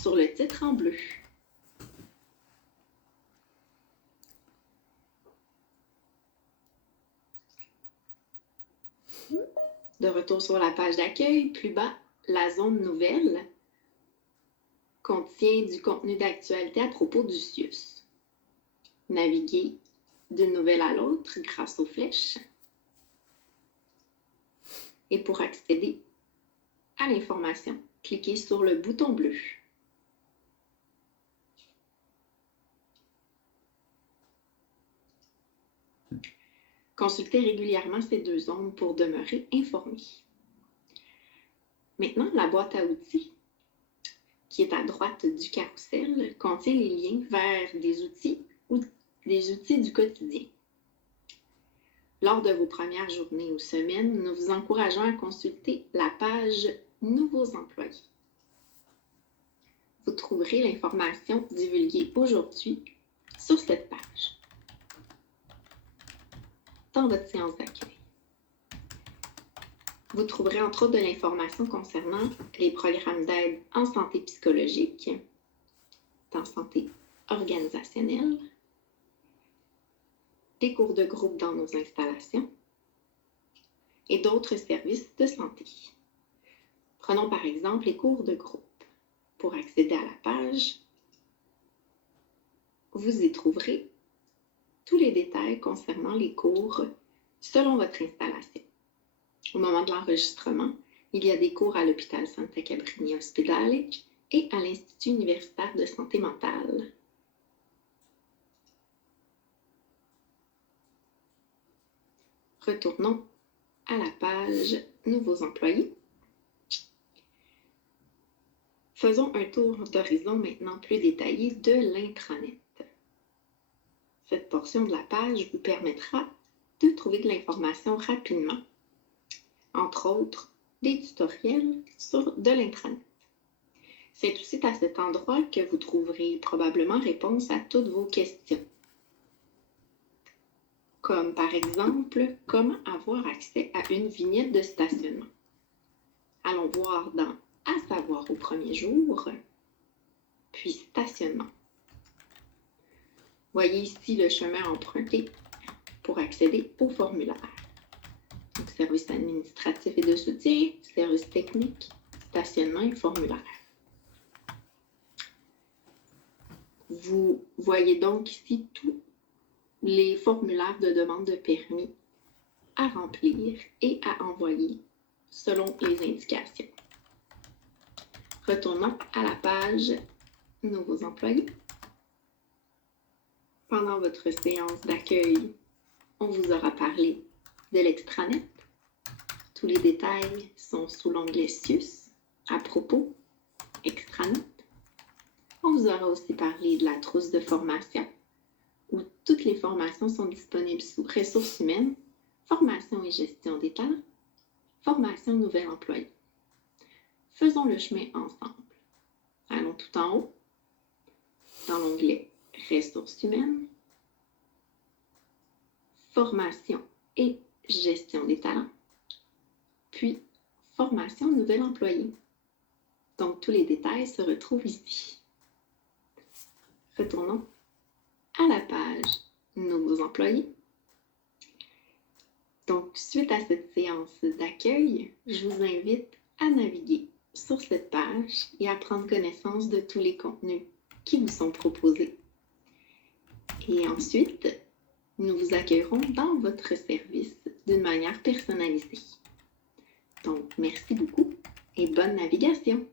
sur le titre en bleu. De retour sur la page d'accueil, plus bas, la zone nouvelle contient du contenu d'actualité à propos du CIUS. Naviguez d'une nouvelle à l'autre grâce aux flèches. Et pour accéder à l'information, cliquez sur le bouton bleu. Consultez régulièrement ces deux zones pour demeurer informé. Maintenant, la boîte à outils, qui est à droite du carrousel, contient les liens vers des outils ou des outils du quotidien. Lors de vos premières journées ou semaines, nous vous encourageons à consulter la page « Nouveaux employés ». Vous trouverez l'information divulguée aujourd'hui sur cette page, dans votre séance d'accueil. Vous trouverez entre autres de l'information concernant les programmes d'aide en santé psychologique, en santé organisationnelle, des cours de groupe dans nos installations et d'autres services de santé. Prenons par exemple les cours de groupe. Pour accéder à la page, vous y trouverez tous les détails concernant les cours selon votre installation. Au moment de l'enregistrement, il y a des cours à l'hôpital Santa Cabrini Ospedale et à l'Institut universitaire de santé mentale. Retournons à la page Nouveaux employés. Faisons un tour d'horizon maintenant plus détaillé de l'intranet. Cette portion de la page vous permettra de trouver de l'information rapidement, entre autres des tutoriels de l'intranet. C'est aussi à cet endroit que vous trouverez probablement réponse à toutes vos questions, comme par exemple comment avoir accès à une vignette de stationnement. Allons voir dans À savoir au premier jour, puis stationnement. Voyez ici le chemin emprunté pour accéder au formulaire. Donc, service administratif et de soutien, service technique, stationnement et formulaire. Vous voyez donc ici tous les formulaires de demande de permis à remplir et à envoyer selon les indications. Retournons à la page Nouveaux employés. Pendant votre séance d'accueil, on vous aura parlé de l'extranet. Tous les détails sont sous l'onglet SIUS. À propos, extranet. On vous aura aussi parlé de la trousse de formation, où toutes les formations sont disponibles sous ressources humaines, formation et gestion des talents, formation nouvel employé. Faisons le chemin ensemble. Allons tout en haut, dans l'onglet Ressources humaines, Formation et gestion des talents, puis Formation nouvel employé. Donc, tous les détails se retrouvent ici. Retournons à la page Nouveaux employés. Donc, suite à cette séance d'accueil, je vous invite à naviguer sur cette page et à prendre connaissance de tous les contenus qui vous sont proposés. Et ensuite, nous vous accueillerons dans votre service d'une manière personnalisée. Donc, merci beaucoup et bonne navigation!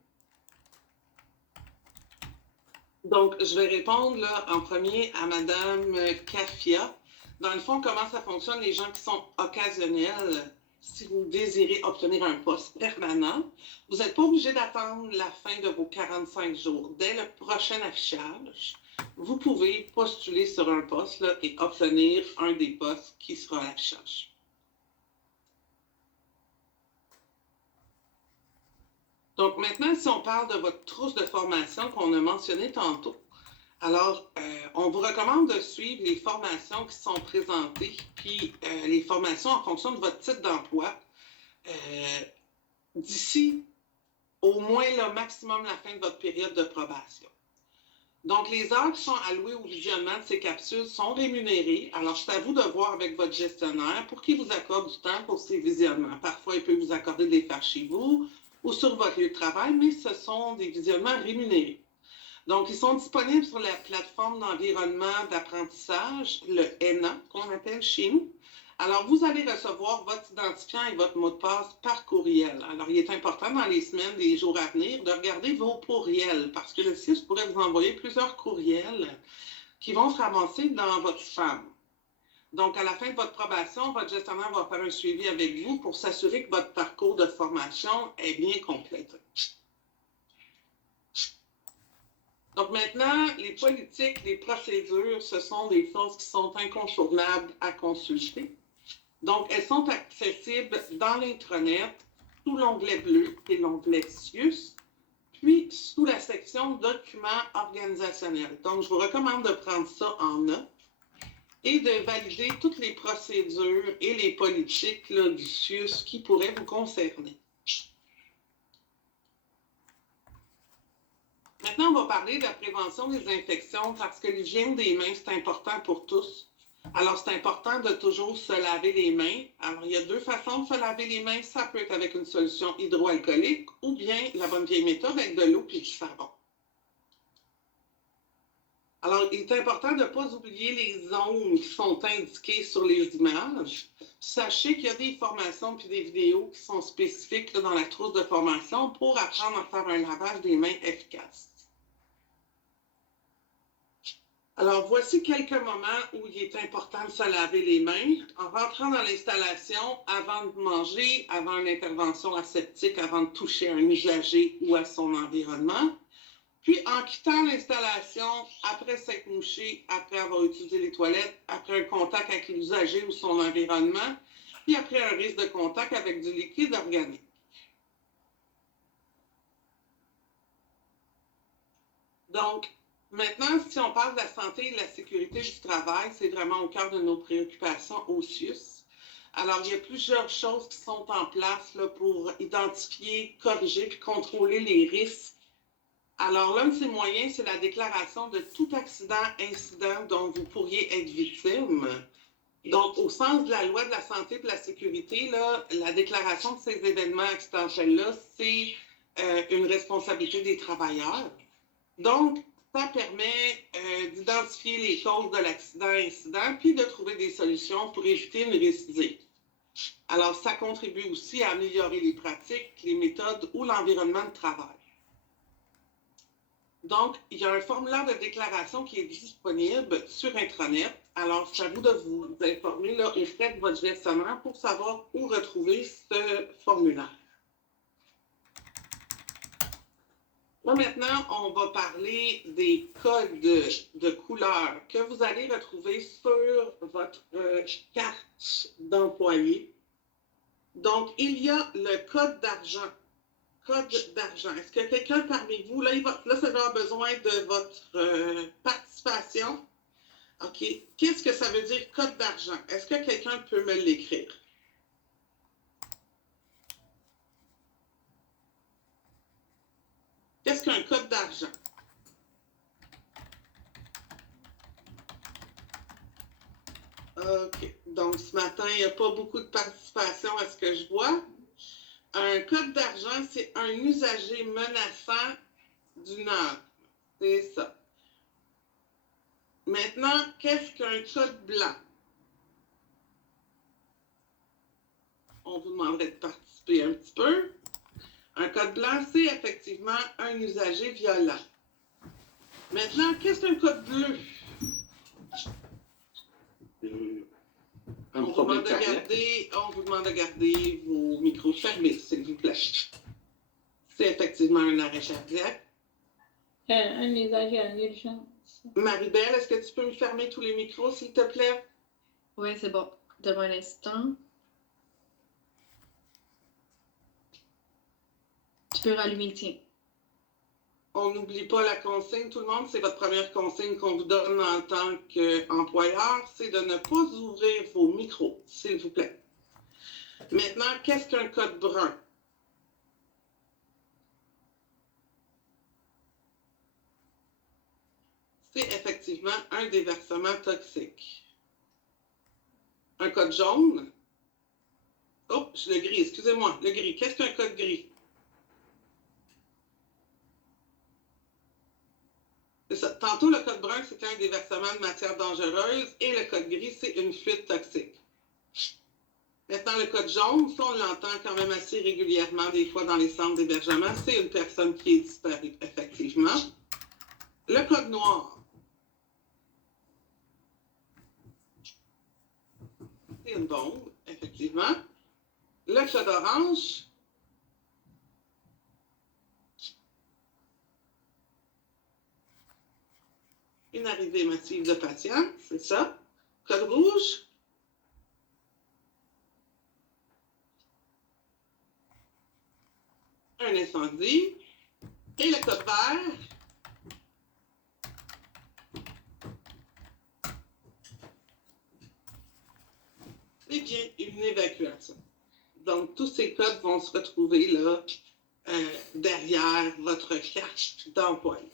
Donc, je vais répondre là, en premier à Madame Kafia. Dans le fond, comment ça fonctionne, les gens qui sont occasionnels, si vous désirez obtenir un poste permanent, vous n'êtes pas obligé d'attendre la fin de vos 45 jours. Dès le prochain affichage, vous pouvez postuler sur un poste là, et obtenir un des postes qui sera à l'affichage. Donc maintenant, si on parle de votre trousse de formation qu'on a mentionné tantôt, alors on vous recommande de suivre les formations qui sont présentées, puis les formations en fonction de votre titre d'emploi d'ici au moins le maximum la fin de votre période de probation. Donc, les heures qui sont allouées au visionnement de ces capsules sont rémunérées. Alors, c'est à vous de voir avec votre gestionnaire pour qu'il vous accorde du temps pour ces visionnements. Parfois, il peut vous accorder des faire chez vous ou sur votre lieu de travail, mais ce sont des visionnements rémunérés. Donc, ils sont disponibles sur la plateforme d'environnement d'apprentissage, le ENA, qu'on appelle chez nous. Alors, vous allez recevoir votre identifiant et votre mot de passe par courriel. Alors, il est important dans les semaines, les jours à venir, de regarder vos courriels parce que le SIUS pourrait vous envoyer plusieurs courriels qui vont se ramasser dans votre spam. Donc, à la fin de votre probation, votre gestionnaire va faire un suivi avec vous pour s'assurer que votre parcours de formation est bien complété. Donc maintenant, les politiques, les procédures, ce sont des choses qui sont incontournables à consulter. Donc, elles sont accessibles dans l'intranet, sous l'onglet bleu et l'onglet SIUS, puis sous la section documents organisationnels. Donc, je vous recommande de prendre ça en note et de valider toutes les procédures et les politiques là, du SIUS qui pourraient vous concerner. Maintenant, on va parler de la prévention des infections parce que l'hygiène des mains, c'est important pour tous. Alors, c'est important de toujours se laver les mains. Alors, il y a deux façons de se laver les mains. Ça peut être avec une solution hydroalcoolique ou bien la bonne vieille méthode avec de l'eau et du savon. Alors, il est important de ne pas oublier les zones qui sont indiquées sur les images. Sachez qu'il y a des formations et des vidéos qui sont spécifiques là, dans la trousse de formation pour apprendre à faire un lavage des mains efficace. Alors, voici quelques moments où il est important de se laver les mains. En rentrant dans l'installation, avant de manger, avant une intervention aseptique, avant de toucher un usager ou à son environnement. Puis, en quittant l'installation, après s'être mouché, après avoir utilisé les toilettes, après un contact avec l'usager ou son environnement, puis après un risque de contact avec du liquide organique. Donc, maintenant, si on parle de la santé et de la sécurité du travail, c'est vraiment au cœur de nos préoccupations au CIUS. Alors, il y a plusieurs choses qui sont en place là, pour identifier, corriger puis contrôler les risques. Alors, l'un de ces moyens, c'est la déclaration de tout accident, incident dont vous pourriez être victime. Donc, au sens de la loi de la santé et de la sécurité, là, la déclaration de ces événements accidentels-là, c'est une responsabilité des travailleurs. Donc, ça permet d'identifier les causes de l'accident-incident puis de trouver des solutions pour éviter une récidive. Alors, ça contribue aussi à améliorer les pratiques, les méthodes ou l'environnement de travail. Donc, il y a un formulaire de déclaration qui est disponible sur Intranet. Alors, c'est à vous de vous informer là, aux frais de votre gestionnaire pour savoir où retrouver ce formulaire. Là, maintenant, on va parler des codes de couleur que vous allez retrouver sur votre carte d'employé. Donc, il y a le code d'argent. Code d'argent. Est-ce que quelqu'un parmi vous, là, ça va avoir besoin de votre participation. OK. Qu'est-ce que ça veut dire code d'argent? Est-ce que quelqu'un peut me l'écrire? Qu'est-ce qu'un code d'argent? OK. Donc, ce matin, il n'y a pas beaucoup de participation à ce que je vois. Un code d'argent, c'est un usager menaçant d'une arme. C'est ça. Maintenant, qu'est-ce qu'un code blanc? On vous demanderait de participer un petit peu. Un code blanc, c'est effectivement un usager violent. Maintenant, qu'est-ce qu'un code bleu? Un problème cardiaque. On vous demande de garder vos micros fermés, s'il vous plaît. C'est effectivement un arrêt cardiaque. Un usager en urgence. Marie-Belle, est-ce que tu peux me fermer tous les micros, s'il te plaît? Oui, c'est bon. Donne-moi un instant. Tu peux rallumer le tien. On n'oublie pas la consigne, tout le monde. C'est votre première consigne qu'on vous donne en tant qu'employeur, c'est de ne pas ouvrir vos micros, s'il vous plaît. Maintenant, qu'est-ce qu'un code brun? C'est effectivement un déversement toxique. Un code jaune? Oh, le gris, excusez-moi, le gris. Qu'est-ce qu'un code gris? C'est ça. Tantôt, le code brun, c'était un déversement de matière dangereuse et le code gris, c'est une fuite toxique. Maintenant, le code jaune, ça, on l'entend quand même assez régulièrement, des fois dans les centres d'hébergement, c'est une personne qui est disparue, effectivement. Le code noir, c'est une bombe, effectivement. Le code orange, une arrivée massive de patients, c'est ça. Code rouge, un incendie. Et le code vert, c'est bien une évacuation. Donc, tous ces codes vont se retrouver là, derrière votre carte d'employé.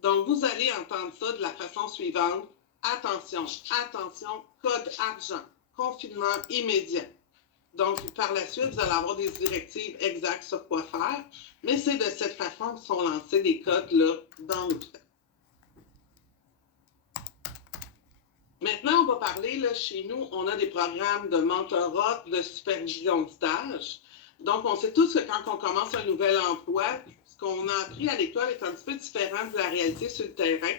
Donc, vous allez entendre ça de la façon suivante. attention, attention, code argent, confinement immédiat. Donc, par la suite, vous allez avoir des directives exactes sur quoi faire, mais c'est de cette façon que sont lancés les codes-là dans l'hôpital. Maintenant, on va parler, là, chez nous, on a des programmes de mentorat, de supervision de stage. Donc, on sait tous que quand on commence un nouvel emploi, ce qu'on a appris à l'école est un petit peu différent de la réalité sur le terrain.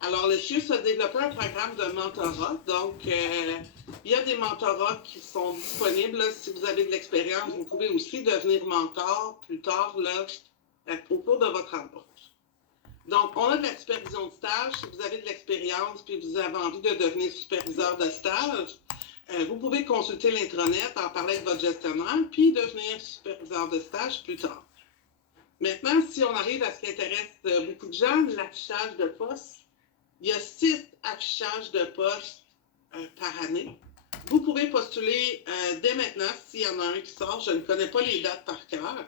Alors, le CIUS a développé un programme de mentorat. Donc, il y a des mentorats qui sont disponibles. Là. Si vous avez de l'expérience, vous pouvez aussi devenir mentor plus tard là, au cours de votre embauche. Donc, on a de la supervision de stage. Si vous avez de l'expérience et vous avez envie de devenir superviseur de stage, vous pouvez consulter l'intranet, en parler avec votre gestionnaire, puis devenir superviseur de stage plus tard. Maintenant, si on arrive à ce qui intéresse beaucoup de gens, l'affichage de poste, il y a 6 affichages de postes par année. Vous pouvez postuler dès maintenant s'il y en a un qui sort. Je ne connais pas les dates par cœur.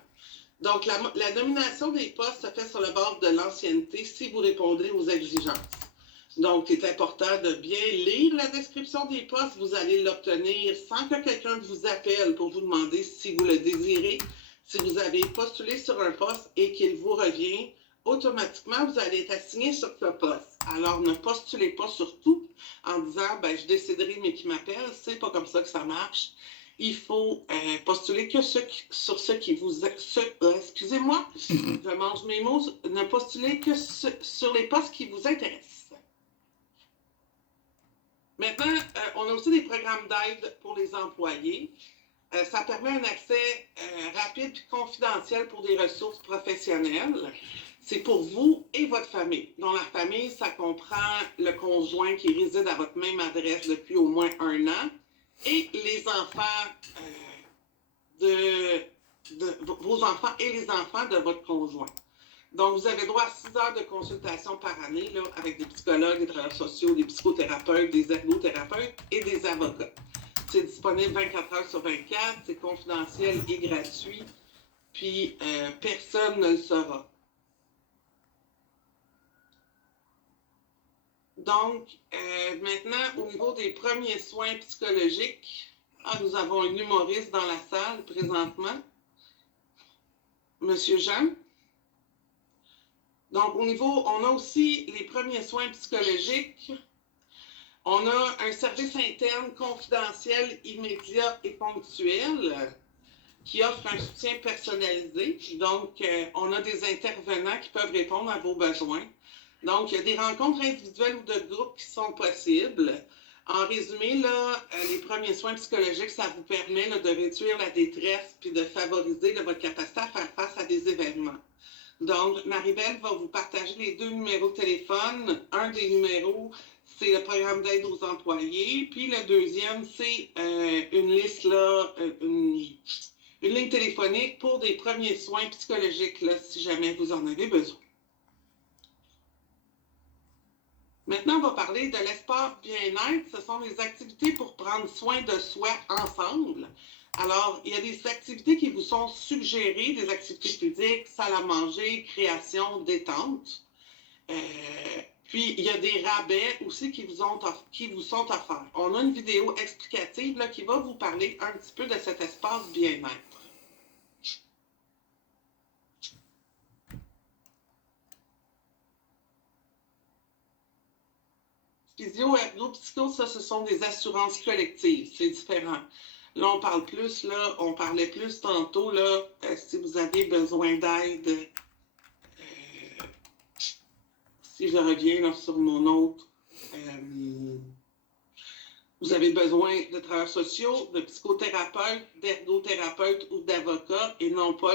Donc, la nomination des postes se fait sur le bord de l'ancienneté si vous répondez aux exigences. Donc, c'est important de bien lire la description des postes. Vous allez l'obtenir sans que quelqu'un vous appelle pour vous demander si vous le désirez. Si vous avez postulé sur un poste et qu'il vous revient, automatiquement, vous allez être assigné sur ce poste. Alors, ne postulez pas sur tout en disant, ben, je déciderai, mais qui m'appelle. C'est pas comme ça que ça marche. Il faut postuler que sur ceux qui vous... excusez-moi, je mange mes mots. Ne postulez que sur les postes qui vous intéressent. Maintenant, on a aussi des programmes d'aide pour les employés. Ça permet un accès rapide et confidentiel pour des ressources professionnelles. C'est pour vous et votre famille. Dans la famille, ça comprend le conjoint qui réside à votre même adresse depuis au moins 1 an et les enfants vos enfants et les enfants de votre conjoint. Donc, vous avez droit à 6 heures de consultation par année là, avec des psychologues, des travailleurs sociaux, des psychothérapeutes, des ergothérapeutes et des avocats. C'est disponible 24 heures sur 24, c'est confidentiel et gratuit, puis personne ne le saura. Donc, maintenant, au niveau des premiers soins psychologiques, nous avons un humoriste dans la salle présentement, Monsieur Jean. Donc, au niveau, on a aussi les premiers soins psychologiques. On a un service interne confidentiel, immédiat et ponctuel qui offre un soutien personnalisé. Donc, on a des intervenants qui peuvent répondre à vos besoins. Donc, il y a des rencontres individuelles ou de groupe qui sont possibles. En résumé, là, les premiers soins psychologiques, ça vous permet là, de réduire la détresse puis de favoriser là, votre capacité à faire face à des événements. Donc, Marie-Belle va vous partager les 2 numéros de téléphone. Un des numéros, c'est le programme d'aide aux employés. Puis le deuxième, c'est une liste, là, une ligne téléphonique pour des premiers soins psychologiques, là, si jamais vous en avez besoin. Maintenant, on va parler de l'espace bien-être. Ce sont des activités pour prendre soin de soi ensemble. Alors, il y a des activités qui vous sont suggérées, des activités physiques, salle à manger, création, détente. Puis, il y a des rabais aussi qui vous sont offerts. On a une vidéo explicative là, qui va vous parler un petit peu de cet espace bien-être. Physio, ergo, psycho, ça, ce sont des assurances collectives. C'est différent. Là, on parlait plus tantôt, là, si vous avez besoin d'aide, si je reviens là, sur mon autre, vous avez besoin de travailleurs sociaux, de psychothérapeutes, d'ergothérapeutes ou d'avocats, et non pas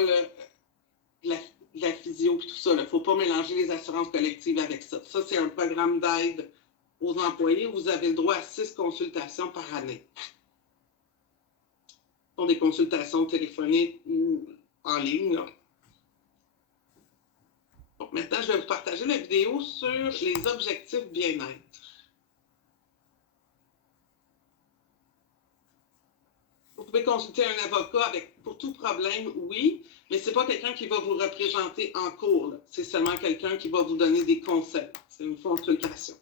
la physio et tout ça. Il ne faut pas mélanger les assurances collectives avec ça. Ça, c'est un programme d'aide aux employés où vous avez le droit à 6 consultations par année. Pour des consultations téléphoniques ou en ligne. Là. Bon, maintenant, je vais vous partager la vidéo sur les objectifs bien-être. Vous pouvez consulter un avocat pour tout problème, oui, mais ce n'est pas quelqu'un qui va vous représenter en cours. C'est seulement quelqu'un qui va vous donner des conseils. C'est une consultation.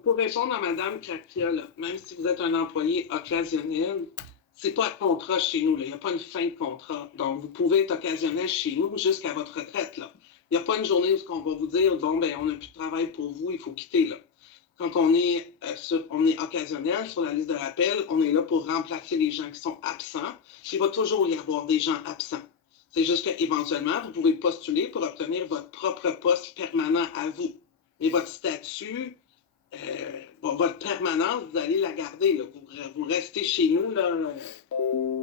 Donc, pour répondre à Mme Krapia, là, même si vous êtes un employé occasionnel, c'est pas de contrat chez nous. Il n'y a pas une fin de contrat. Donc, vous pouvez être occasionnel chez nous jusqu'à votre retraite. Là. Il n'y a pas une journée où on va vous dire, bon, ben, on n'a plus de travail pour vous, il faut quitter. Là. Quand on est occasionnel sur la liste de rappel, on est là pour remplacer les gens qui sont absents. Il va toujours y avoir des gens absents. C'est juste qu'éventuellement, vous pouvez postuler pour obtenir votre propre poste permanent à vous. Et votre statut, votre permanence, vous allez la garder. Là. Vous restez chez nous là,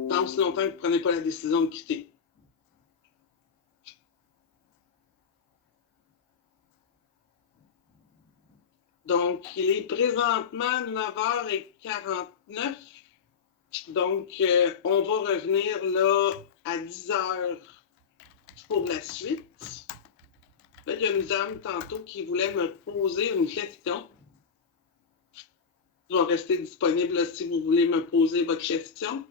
tant aussi longtemps que vous ne prenez pas la décision de quitter. Donc, il est présentement 9h49. Donc, on va revenir là à 10h pour la suite. Là, il y a une dame tantôt qui voulait me poser une question. Je vais rester disponible là, si vous voulez me poser votre question.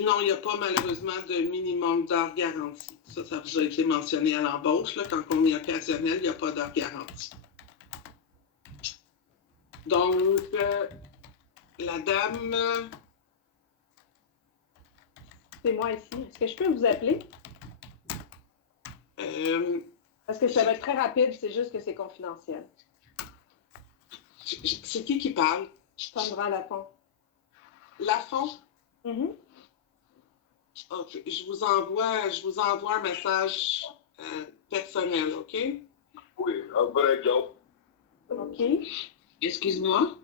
Non, il n'y a pas malheureusement de minimum d'heures garantie. Ça vous a été mentionné à l'embauche. Là, quand on est occasionnel, il n'y a pas d'heures garantie. Donc, la dame... C'est moi ici. Est-ce que je peux vous appeler? Parce que ça va être très rapide, c'est juste que c'est confidentiel. C'est qui parle? Sandra Lafont. Lafont? Mm-hmm. Okay. Je vous envoie un message personnel, OK? Oui, après, Joe. OK. Excuse-moi.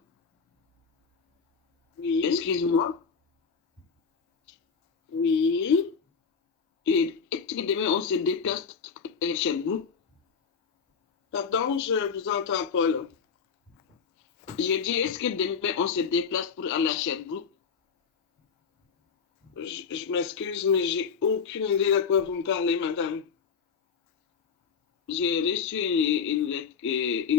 Oui. Excuse-moi. Oui. Et est-ce que demain on se déplace chez vous? Pardon, je vous entends pas, là. J'ai dit, est-ce que demain on se déplace pour aller à Sherbrooke? Je m'excuse, mais j'ai aucune idée de quoi vous me parlez, madame. J'ai reçu une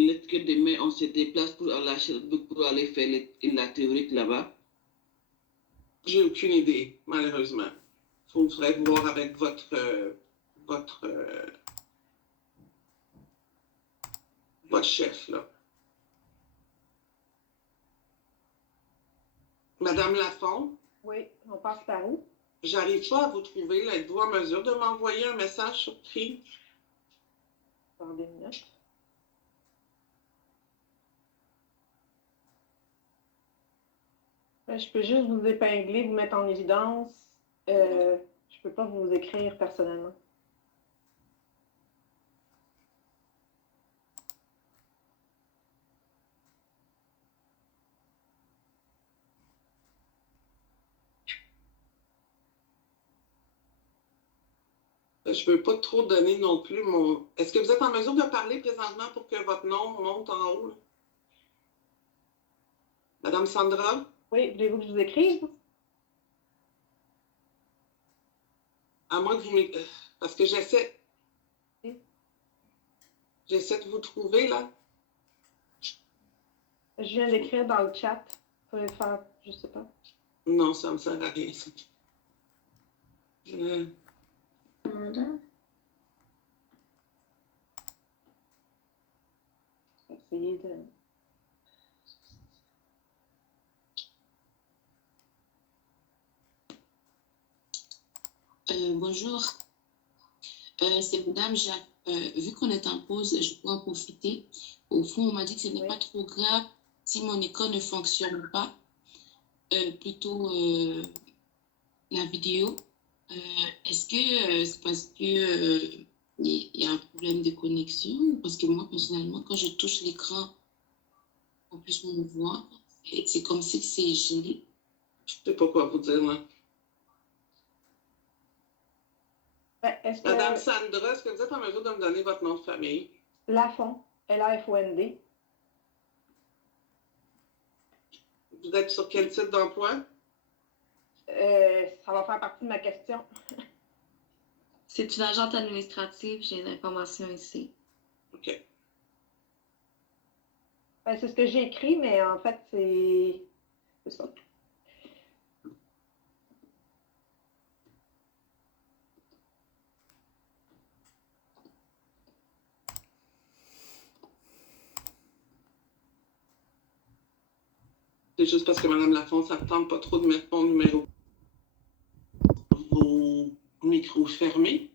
lettre que demain on se déplace pour aller à Sherbrooke pour aller faire la théorique là-bas. J'ai aucune idée, malheureusement. Il faudrait voir avec votre chef, là. Madame Lafont? Oui, on passe par où? J'arrive pas à vous trouver. Là, êtes-vous en mesure de m'envoyer un message sur Teams? Dans des minutes. Je peux juste vous épingler, vous mettre en évidence. Je peux pas vous écrire personnellement. Je ne veux pas trop donner non plus mon... Est-ce que vous êtes en mesure de parler présentement pour que votre nom monte en haut? Là? Madame Sandra? Oui, voulez-vous que je vous écrive? À moins que vous m'écriviez... Parce que j'essaie... J'essaie de vous trouver, là. Je viens d'écrire dans le chat. Vous pouvez faire, je sais pas. Non, ça me sert à rien, ça. Essayez de... Bonjour, c'est Madame Jacques. Vu qu'on est en pause, je pourrais en profiter. Au fond, on m'a dit que ce n'est pas trop grave si mon écran ne fonctionne pas, plutôt la vidéo. Est-ce que c'est parce que il y a un problème de connexion? Parce que moi, personnellement, quand je touche l'écran, on puisse me voir, c'est comme si c'est gelé. Je ne sais pas quoi vous dire, là. Madame Sandra, est-ce que vous êtes en mesure de me donner votre nom de famille? Lafont, L-A-F-O-N-D. Vous êtes sur quel type d'emploi? Ça va faire partie de ma question. C'est une agente administrative, j'ai l'information ici. OK. C'est ce que j'ai écrit, mais en fait, c'est ça. C'est juste parce que Mme Lafont, ça ne tente pas trop de mettre mon numéro. Vos micros fermés.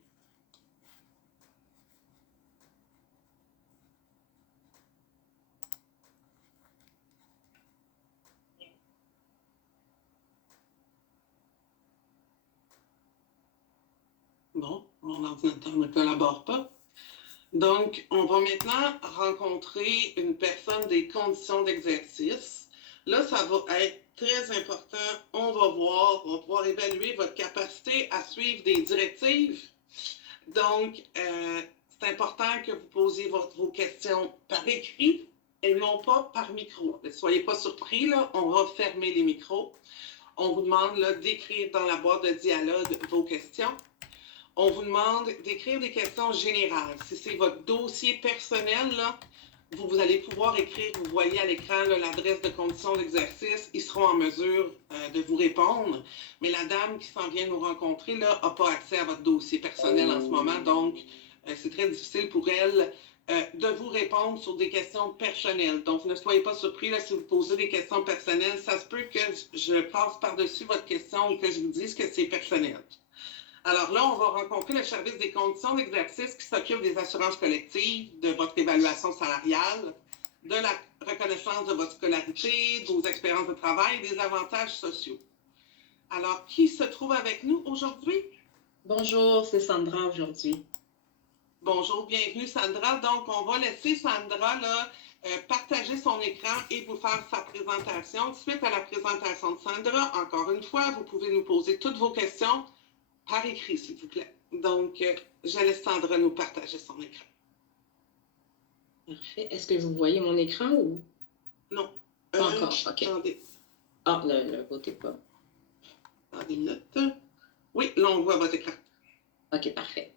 Bon, mon ordinateur ne collabore pas. Donc, on va maintenant rencontrer une personne des conditions d'exercice. Là, ça va être très important. On va pouvoir évaluer votre capacité à suivre des directives. Donc, c'est important que vous posiez vos questions par écrit et non pas par micro. Ne soyez pas surpris, là, on va fermer les micros. On vous demande là, d'écrire dans la boîte de dialogue vos questions. On vous demande d'écrire des questions générales. Si c'est votre dossier personnel, là, vous allez pouvoir écrire, vous voyez à l'écran l'adresse de conditions d'exercice, ils seront en mesure de vous répondre. Mais la dame qui s'en vient nous rencontrer n'a pas accès à votre dossier personnel en ce moment, donc c'est très difficile pour elle de vous répondre sur des questions personnelles. Donc, ne soyez pas surpris là, si vous posez des questions personnelles. Ça se peut que je passe par-dessus votre question ou que je vous dise que c'est personnel. Alors là, on va rencontrer le service des conditions d'exercice qui s'occupe des assurances collectives, de votre évaluation salariale, de la reconnaissance de votre scolarité, de vos expériences de travail et des avantages sociaux. Alors, qui se trouve avec nous aujourd'hui? Bonjour, c'est Sandra aujourd'hui. Bonjour, bienvenue Sandra. Donc, on va laisser Sandra là, partager son écran et vous faire sa présentation. Suite à la présentation de Sandra, encore une fois, vous pouvez nous poser toutes vos questions par écrit, s'il vous plaît. Donc, je laisse Sandra nous partager son écran. Parfait. Est-ce que vous voyez mon écran ou? Non. Pas encore, OK. Attendez. Ah, le votez pas. Attendez une minute. Oui, là, on voit votre écran. OK, parfait.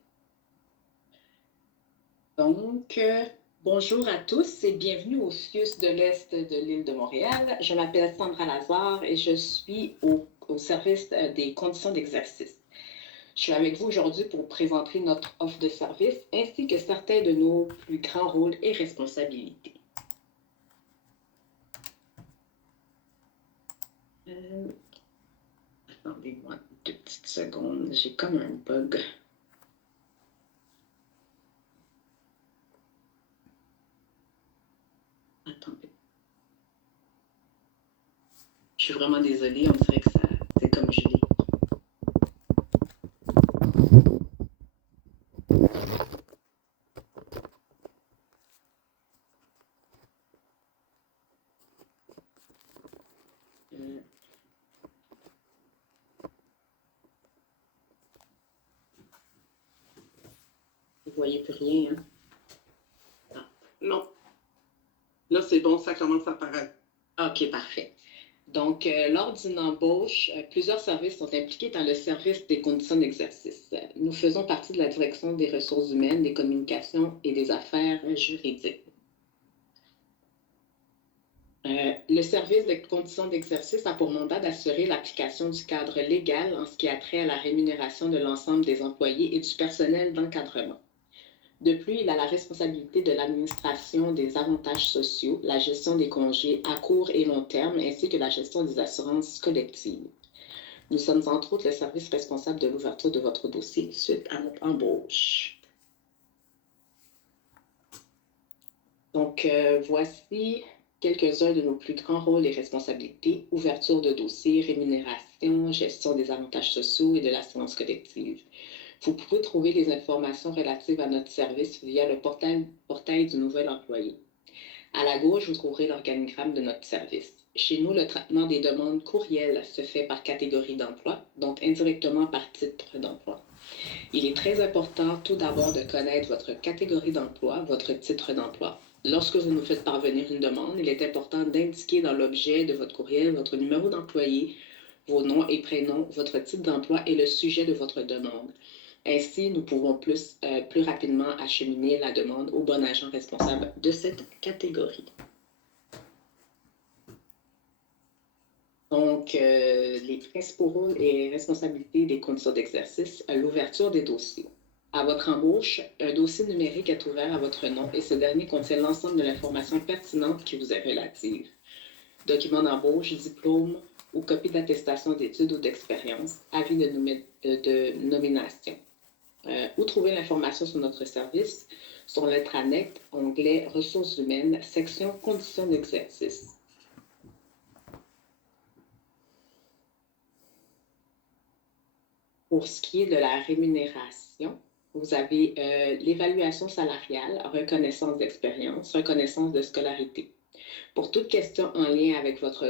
Donc, bonjour à tous et bienvenue au CIUS de l'Est de l'île de Montréal. Je m'appelle Sandra Lazare et je suis au service des conditions d'exercice. Je suis avec vous aujourd'hui pour présenter notre offre de service ainsi que certains de nos plus grands rôles et responsabilités. Attendez-moi 2 petites secondes, j'ai comme un bug. Attendez. Je suis vraiment désolée, on dirait que c'est comme gelé. Vous voyez plus rien, hein? Ah. Non. Là, c'est bon, ça commence à apparaître. OK, parfait. Donc, lors d'une embauche, plusieurs services sont impliqués dans le service des conditions d'exercice. Nous faisons partie de la direction des ressources humaines, des communications et des affaires juridiques. Le service des conditions d'exercice a pour mandat d'assurer l'application du cadre légal en ce qui a trait à la rémunération de l'ensemble des employés et du personnel d'encadrement. De plus, il a la responsabilité de l'administration des avantages sociaux, la gestion des congés à court et long terme, ainsi que la gestion des assurances collectives. Nous sommes entre autres le service responsable de l'ouverture de votre dossier suite à notre embauche. Donc, voici quelques-uns de nos plus grands rôles et responsabilités: ouverture de dossier, rémunération, gestion des avantages sociaux et de l'assurance collective. Vous pouvez trouver les informations relatives à notre service via le portail du nouvel employé. À la gauche, vous trouverez l'organigramme de notre service. Chez nous, le traitement des demandes courriels se fait par catégorie d'emploi, donc indirectement par titre d'emploi. Il est très important tout d'abord de connaître votre catégorie d'emploi, votre titre d'emploi. Lorsque vous nous faites parvenir une demande, il est important d'indiquer dans l'objet de votre courriel votre numéro d'employé, vos noms et prénoms, votre titre d'emploi et le sujet de votre demande. Ainsi, nous pouvons plus rapidement acheminer la demande au bon agent responsable de cette catégorie. Donc, les principaux rôles et responsabilités des conditions d'exercice, l'ouverture des dossiers. À votre embauche, un dossier numérique est ouvert à votre nom et ce dernier contient l'ensemble de l'information pertinente qui vous est relative. documents d'embauche, diplôme ou copie d'attestation d'études ou d'expérience, avis de nomination. Où trouver l'information sur notre service? Sur l'intranet, onglet Ressources humaines, section Conditions d'exercice. Pour ce qui est de la rémunération, vous avez l'évaluation salariale, reconnaissance d'expérience, reconnaissance de scolarité. Pour toute question en lien avec votre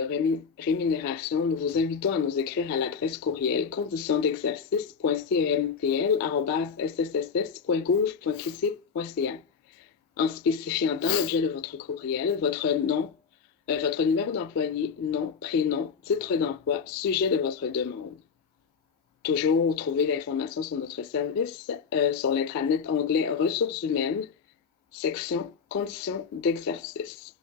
rémunération, nous vous invitons à nous écrire à l'adresse courriel conditionsdexercice.cemtl@sss.gouv.qc.ca en spécifiant dans l'objet de votre courriel votre nom, votre numéro d'employé, nom, prénom, titre d'emploi, sujet de votre demande. Toujours trouver l'information sur notre service sur l'intranet onglet Ressources humaines, section Conditions d'exercice.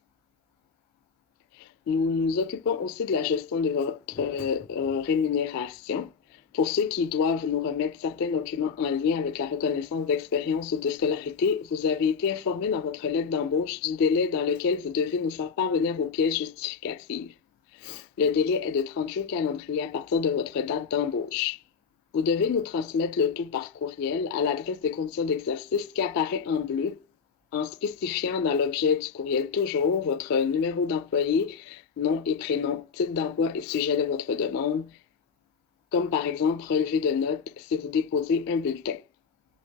Nous nous occupons aussi de la gestion de votre rémunération. Pour ceux qui doivent nous remettre certains documents en lien avec la reconnaissance d'expérience ou de scolarité, vous avez été informé dans votre lettre d'embauche du délai dans lequel vous devez nous faire parvenir vos pièces justificatives. Le délai est de 30 jours calendrier à partir de votre date d'embauche. Vous devez nous transmettre le tout par courriel à l'adresse des conditions d'exercice qui apparaît en bleu, en spécifiant dans l'objet du courriel toujours votre numéro d'employé, nom et prénom, titre d'emploi et sujet de votre demande, comme par exemple relevé de notes si vous déposez un bulletin.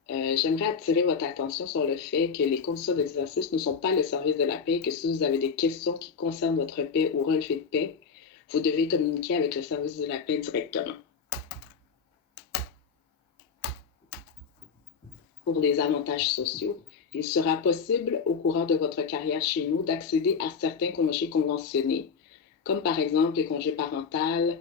J'aimerais attirer votre attention sur le fait que les conditions d'exercice ne sont pas le service de la paie, que si vous avez des questions qui concernent votre paie ou relevé de paie, vous devez communiquer avec le service de la paie directement. Pour les avantages sociaux, il sera possible au courant de votre carrière chez nous d'accéder à certains congés conventionnés, comme par exemple les congés parentaux,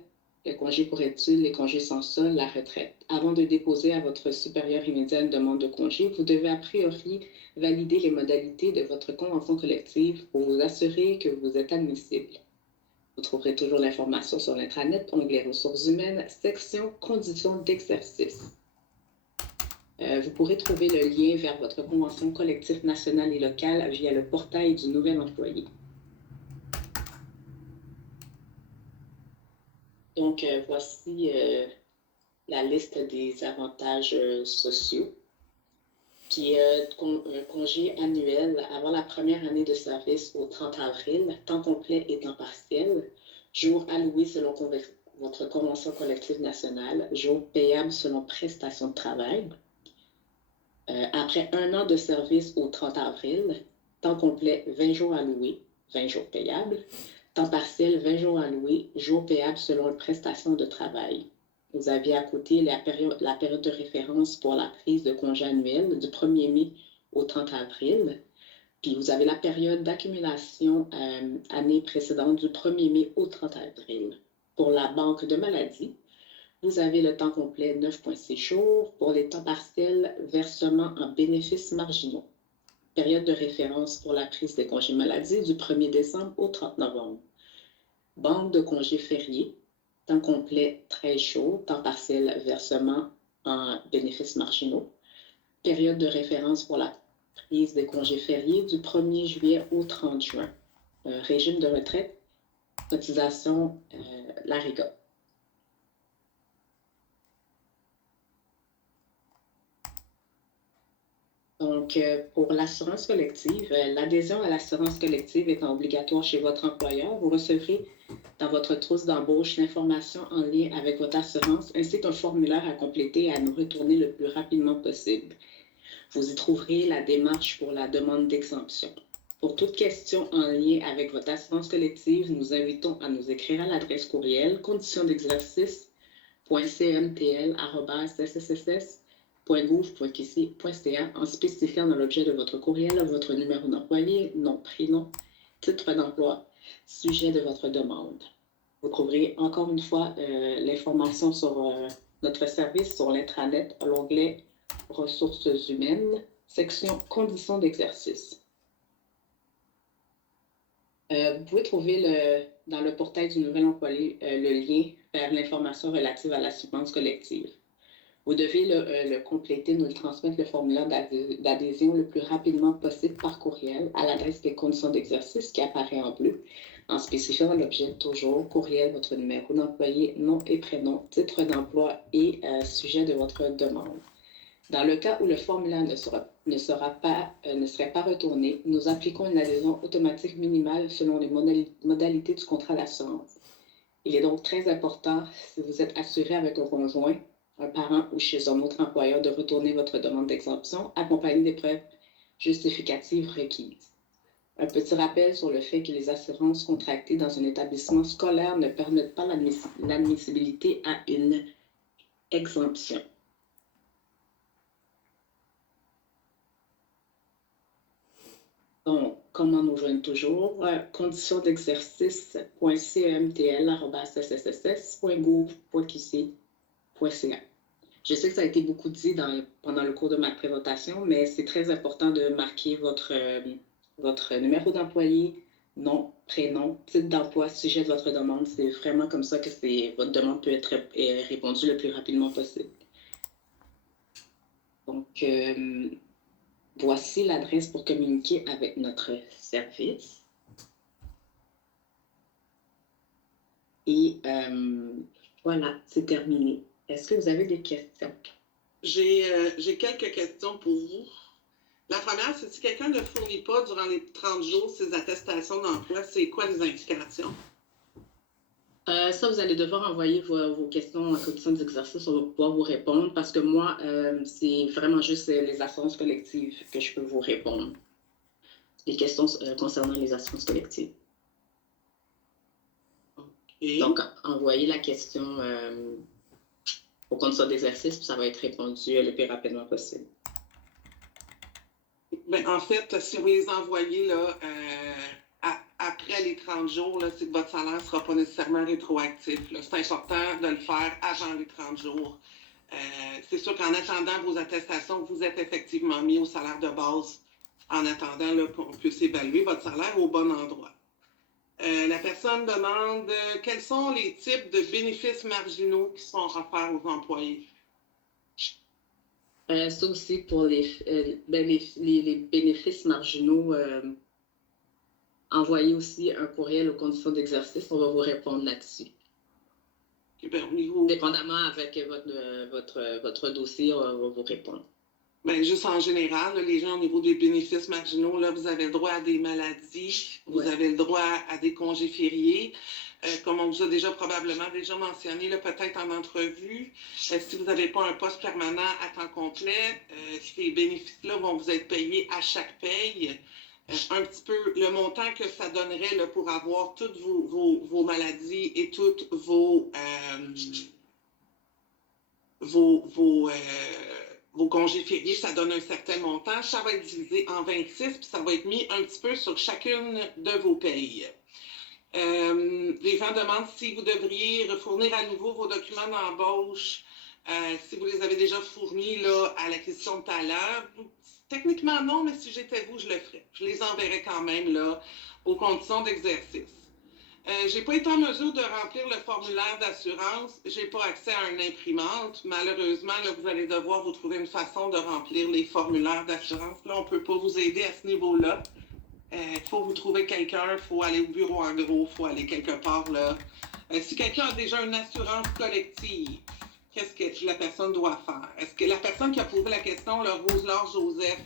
les congés pour études, les congés sans solde, la retraite. Avant de déposer à votre supérieur immédiat une demande de congé, vous devez a priori valider les modalités de votre convention collective pour vous assurer que vous êtes admissible. Vous trouverez toujours l'information sur l'intranet, onglet Ressources humaines, section Conditions d'exercice. Vous pourrez trouver le lien vers votre convention collective nationale et locale via le portail du nouvel employé. Donc, voici la liste des avantages sociaux, qui est un congé annuel avant la première année de service au 30 avril, temps complet et temps partiel, jours alloués selon votre convention collective nationale, jours payables selon prestation de travail. Après 1 an de service au 30 avril, temps complet 20 jours alloués, 20 jours payables, temps partiel 20 jours alloués, jours payables selon une prestation de travail. Vous avez à côté la période de référence pour la prise de congé annuel du 1er mai au 30 avril. Puis vous avez la période d'accumulation année précédente du 1er mai au 30 avril. Pour la banque de maladie, vous avez le temps complet 9,6 jours. Pour les temps partiels, versement en bénéfices marginaux. Période de référence pour la prise des congés maladie du 1er décembre au 30 novembre. Banque de congés fériés, temps complet 13 jours, temps partiel versement en bénéfices marginaux. Période de référence pour la prise des congés fériés du 1er juillet au 30 juin. Régime de retraite, cotisation l'AREGA. Donc, pour l'assurance collective, l'adhésion à l'assurance collective étant obligatoire chez votre employeur, vous recevrez dans votre trousse d'embauche l'information en lien avec votre assurance ainsi qu'un formulaire à compléter et à nous retourner le plus rapidement possible. Vous y trouverez la démarche pour la demande d'exemption. Pour toute question en lien avec votre assurance collective, nous invitons à nous écrire à l'adresse courriel conditionsdexercice.cmtl@sss.gouv.qc.ca en spécifiant dans l'objet de votre courriel votre numéro d'employé, nom, prénom, titre d'emploi, sujet de votre demande. Vous trouverez encore une fois l'information sur notre service sur l'intranet à l'onglet Ressources humaines, section Conditions d'exercice. Vous pouvez trouver dans le portail du nouvel employé le lien vers l'information relative à l'assurance collective. Vous devez le compléter, nous le transmettre, le formulaire d'adhésion le plus rapidement possible par courriel à l'adresse des conditions d'exercice qui apparaît en bleu, en spécifiant l'objet toujours, courriel, votre numéro d'employé, nom et prénom, titre d'emploi et sujet de votre demande. Dans le cas où le formulaire ne serait pas retourné, nous appliquons une adhésion automatique minimale selon les modalités du contrat d'assurance. Il est donc très important, si vous êtes assuré avec un conjoint, un parent ou chez un autre employeur, de retourner votre demande d'exemption accompagnée des preuves justificatives requises. Un petit rappel sur le fait que les assurances contractées dans un établissement scolaire ne permettent pas l'admissibilité à une exemption. Donc, comment nous joindre toujours? Conditions d'exercice.cmtl@sss.gouv.qc.ca. Je sais que ça a été beaucoup dit pendant le cours de ma présentation, mais c'est très important de marquer votre numéro d'employé, nom, prénom, titre d'emploi, sujet de votre demande. C'est vraiment comme ça que votre demande peut être répondue le plus rapidement possible. Donc, voici l'adresse pour communiquer avec notre service. Et voilà, c'est terminé. Est-ce que vous avez des questions? J'ai quelques questions pour vous. La première, c'est si quelqu'un ne fournit pas durant les 30 jours ses attestations d'emploi, c'est quoi les indications? Ça, vous allez devoir envoyer vos questions en conditions d'exercice. On va pouvoir vous répondre parce que moi, c'est vraiment juste les assurances collectives que je peux vous répondre. Les questions concernant les assurances collectives. Okay. Donc, envoyez la question aux conditions d'exercice, puis ça va être répondu le plus rapidement possible. Ben, en fait, si vous les envoyez là, après les 30 jours, c'est que votre salaire ne sera pas nécessairement rétroactif. C'est important de le faire avant les 30 jours. C'est sûr qu'en attendant vos attestations, vous êtes effectivement mis au salaire de base en attendant qu'on puisse évaluer votre salaire au bon endroit. La personne demande quels sont les types de bénéfices marginaux qui sont offerts aux employés. Ça aussi, pour les bénéfices marginaux, envoyez aussi un courriel aux conditions d'exercice. On va vous répondre là-dessus. Okay, ben, au niveau... Dépendamment avec votre dossier, on va vous répondre. Ben, juste en général, là, les gens au niveau des bénéfices marginaux, là, vous avez le droit à des maladies, vous avez le droit à des congés fériés. Comme on vous a probablement déjà mentionné, peut-être en entrevue, si vous n'avez pas un poste permanent à temps complet, ces bénéfices-là vont vous être payés à chaque paye. Un petit peu le montant que ça donnerait là, pour avoir toutes vos maladies et toutes vos congés fériés, ça donne un certain montant. Ça va être divisé en 26, puis ça va être mis un petit peu sur chacune de vos payes. Les gens demandent si vous devriez fournir à nouveau vos documents d'embauche, si vous les avez déjà fournis là, à l'acquisition de talent. Techniquement, non, mais si j'étais vous, je le ferais. Je les enverrais quand même là, aux conditions d'exercice. Je n'ai pas été en mesure de remplir le formulaire d'assurance. Je n'ai pas accès à une imprimante. Malheureusement, là, vous allez devoir vous trouver une façon de remplir les formulaires d'assurance. Là, on ne peut pas vous aider à ce niveau-là. Il faut vous trouver quelqu'un, il faut aller au bureau en gros, il faut aller quelque part là. Si quelqu'un a déjà une assurance collective, qu'est-ce que la personne doit faire? Est-ce que la personne qui a posé la question, là, Rose-Laure Joseph,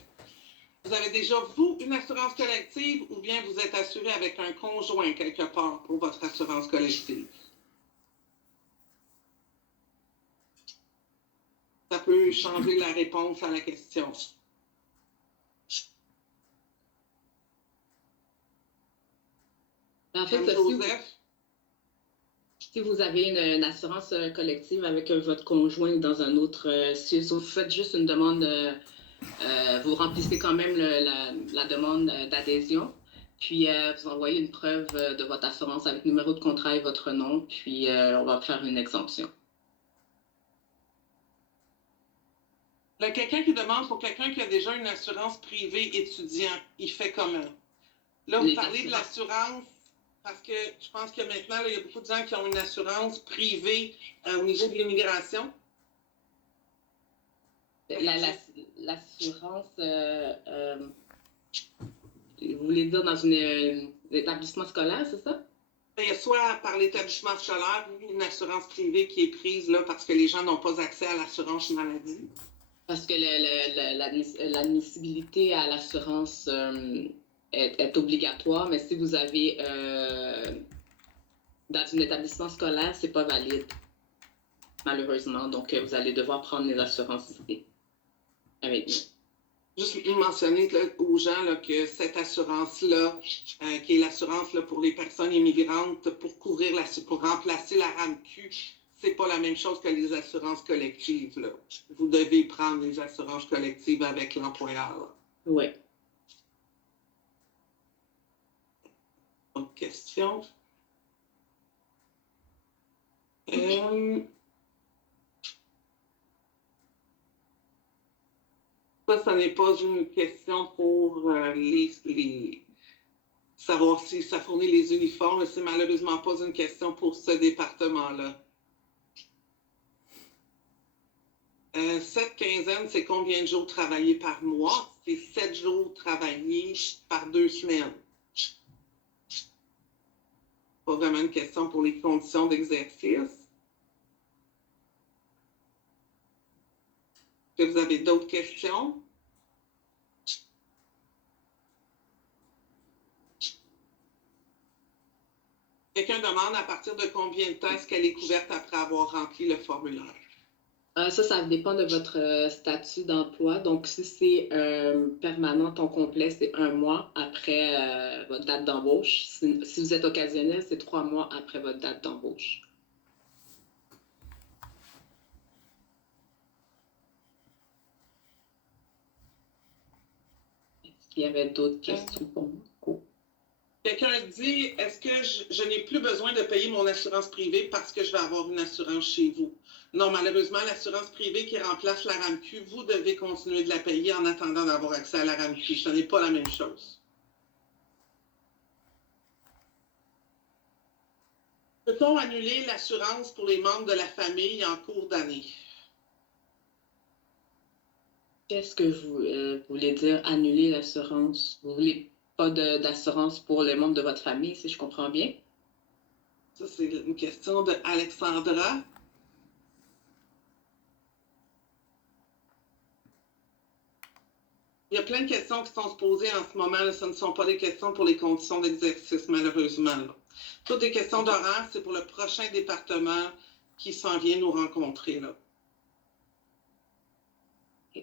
vous avez déjà, vous, une assurance collective ou bien vous êtes assuré avec un conjoint quelque part pour votre assurance collective? Ça peut changer la réponse à la question. En fait, si vous avez une assurance collective avec votre conjoint dans un autre, si vous faites juste une demande, vous remplissez quand même la demande d'adhésion, puis vous envoyez une preuve de votre assurance avec numéro de contrat et votre nom, puis on va faire une exemption. Là, quelqu'un qui demande pour quelqu'un qui a déjà une assurance privée étudiant, il fait comment? Là, vous parlez de l'assurance. Parce que je pense que maintenant, là, il y a beaucoup de gens qui ont une assurance privée au niveau de l'immigration. l'assurance, vous voulez dire dans un établissement scolaire, c'est ça? Il y a soit par l'établissement scolaire ou une assurance privée qui est prise là, parce que les gens n'ont pas accès à l'assurance maladie. Parce que l'admissibilité à l'assurance est obligatoire, mais si vous avez dans un établissement scolaire, c'est pas valide, malheureusement. Donc, vous allez devoir prendre les assurances ici avec nous. Juste mentionner là, aux gens là, que cette assurance-là, qui est l'assurance là, pour les personnes immigrantes, pour remplacer la RAMQ, c'est pas la même chose que les assurances collectives. Là. Vous devez prendre les assurances collectives avec l'employeur. Oui. Autre question? Ça n'est pas une question pour savoir si ça fournit les uniformes. C'est malheureusement pas une question pour ce département-là. 7 quinzaines, c'est combien de jours travaillés par mois? C'est 7 jours travaillés par 2 semaines. Pas vraiment une question pour les conditions d'exercice. Est-ce que vous avez d'autres questions? Quelqu'un demande à partir de combien de temps est-ce qu'elle est couverte après avoir rempli le formulaire? Ça dépend de votre statut d'emploi. Donc, si c'est permanent, temps complet, c'est 1 mois après votre date d'embauche. Si vous êtes occasionnel, c'est 3 mois après votre date d'embauche. Est-ce qu'il y avait d'autres questions pour moi? Quelqu'un dit, est-ce que je n'ai plus besoin de payer mon assurance privée parce que je vais avoir une assurance chez vous? Non, malheureusement, l'assurance privée qui remplace la RAMQ, vous devez continuer de la payer en attendant d'avoir accès à la RAMQ. Ce n'est pas la même chose. Peut-on annuler l'assurance pour les membres de la famille en cours d'année? Qu'est-ce que vous voulez dire annuler l'assurance? Vous voulez pas d'assurance pour les membres de votre famille, si je comprends bien? Ça, c'est une question de Alexandra. Il y a plein de questions qui sont posées en ce moment. Là. Ce ne sont pas des questions pour les conditions d'exercice, malheureusement. Là. Toutes les questions d'horaire, c'est pour le prochain département qui s'en vient nous rencontrer. Là.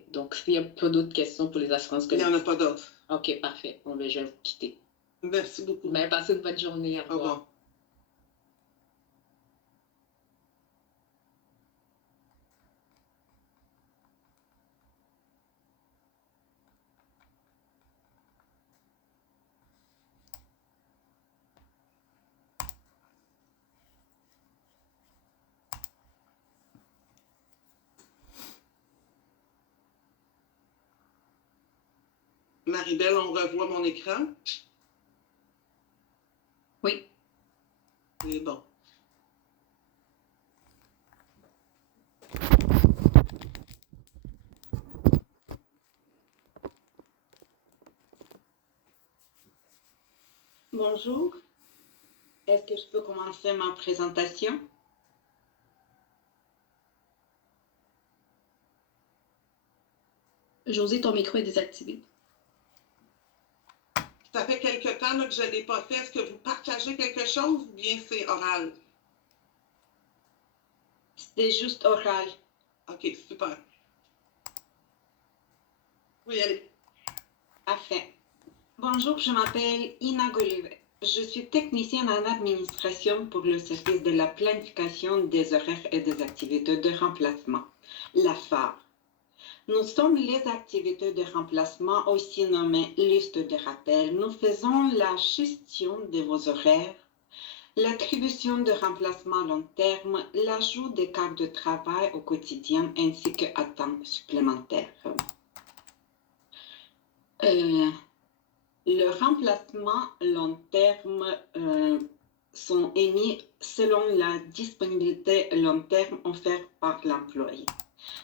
Donc, s'il n'y a pas d'autres questions pour les assurances collectives? Il n'y en a pas d'autres. OK, parfait. Bon, ben, je vais vous quitter. Merci beaucoup. Ben, passez une bonne journée. Au revoir. Au revoir. Marie-Belle, on revoit mon écran? Oui. C'est bon. Bonjour. Est-ce que je peux commencer ma présentation? Josie, ton micro est désactivé. Ça fait quelque temps là, que je ne l'ai pas fait. Est-ce que vous partagez quelque chose ou bien c'est oral? C'est juste oral. OK, super. Oui, allez. Parfait. Bonjour, je m'appelle Ina Golivet. Je suis technicienne en administration pour le service de la planification des horaires et des activités de remplacement, la FAR. Nous sommes les activités de remplacement, aussi nommées liste de rappel. Nous faisons la gestion de vos horaires, l'attribution de remplacement à long terme, l'ajout des cartes de travail au quotidien ainsi qu'à temps supplémentaire. Le remplacement long terme sont émis selon la disponibilité long terme offerte par l'employé.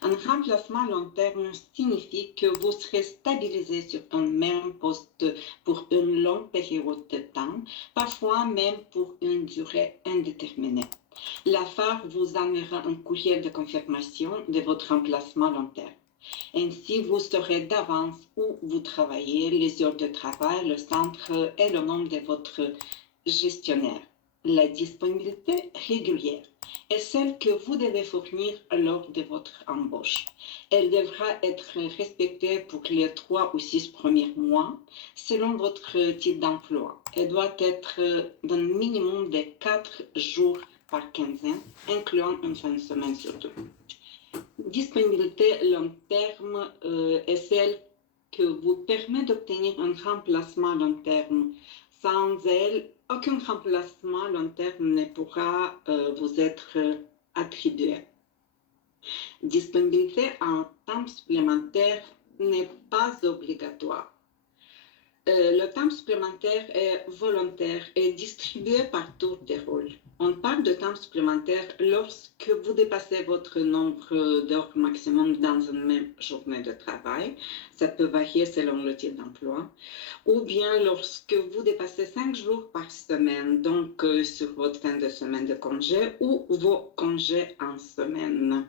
Un remplacement long terme signifie que vous serez stabilisé sur un même poste pour une longue période de temps, parfois même pour une durée indéterminée. La FAR vous enverra un courrier de confirmation de votre remplacement long terme. Ainsi, vous saurez d'avance où vous travaillez, les heures de travail, le centre et le nom de votre gestionnaire. La disponibilité régulière est celle que vous devez fournir lors de votre embauche. Elle devra être respectée pour les 3 ou 6 premiers mois selon votre type d'emploi. Elle doit être d'un minimum de 4 jours par quinzaine, incluant une fin de semaine sur 2. Disponibilité long terme est celle que vous permet d'obtenir un remplacement long terme. Sans elle, aucun remplacement long terme ne pourra vous être attribué. Disponibilité en temps supplémentaire n'est pas obligatoire. Le temps supplémentaire est volontaire et distribué par tour de rôle. On parle de temps supplémentaire lorsque vous dépassez votre nombre d'heures maximum dans une même journée de travail. Ça peut varier selon le type d'emploi. Ou bien lorsque vous dépassez 5 jours par semaine, donc sur votre fin de semaine de congé ou vos congés en semaine.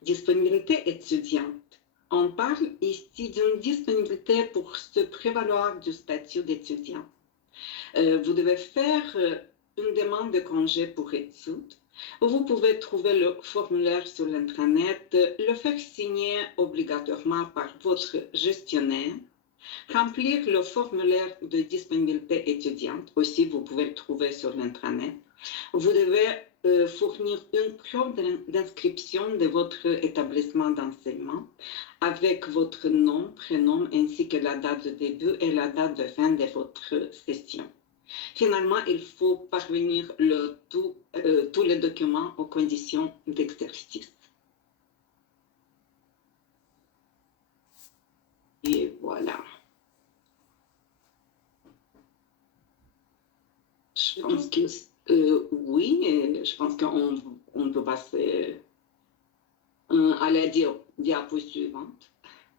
Disponibilité étudiante. On parle ici d'une disponibilité pour se prévaloir du statut d'étudiant. Vous devez faire une demande de congé pour études. Vous pouvez trouver le formulaire sur l'intranet, le faire signer obligatoirement par votre gestionnaire, remplir le formulaire de disponibilité étudiante. Aussi, vous pouvez le trouver sur l'intranet. Vous devez fournir une preuve d'inscription de votre établissement d'enseignement avec votre nom, prénom ainsi que la date de début et la date de fin de votre session. Finalement, il faut parvenir tous les documents aux conditions d'exercice. Et voilà. Je pense que oui, je pense qu'on peut passer à la diapo suivante.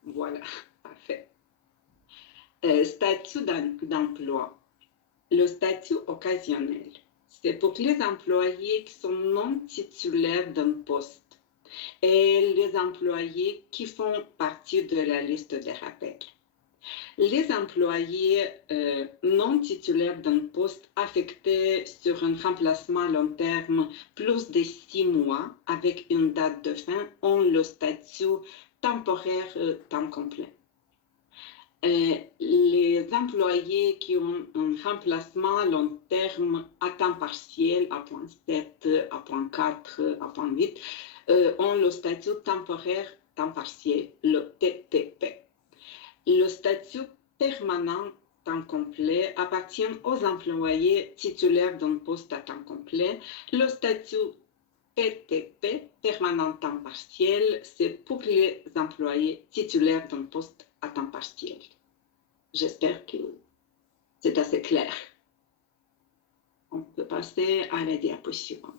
Voilà, parfait. Statut d'emploi. Le statut occasionnel, c'est pour les employés qui sont non titulaires d'un poste et les employés qui font partie de la liste des rappels. Les employés non titulaires d'un poste affectés sur un remplacement long terme plus de 6 mois avec une date de fin ont le statut temporaire temps complet. Les employés qui ont un remplacement long terme à temps partiel, à point 7, à point 4, à point 8, ont le statut temporaire temps partiel, le TTP. Le statut permanent temps complet appartient aux employés titulaires d'un poste à temps complet. Le statut PTP, permanent temps partiel, c'est pour les employés titulaires d'un poste à temps partiel. J'espère que c'est assez clair. On peut passer à la diapo suivante.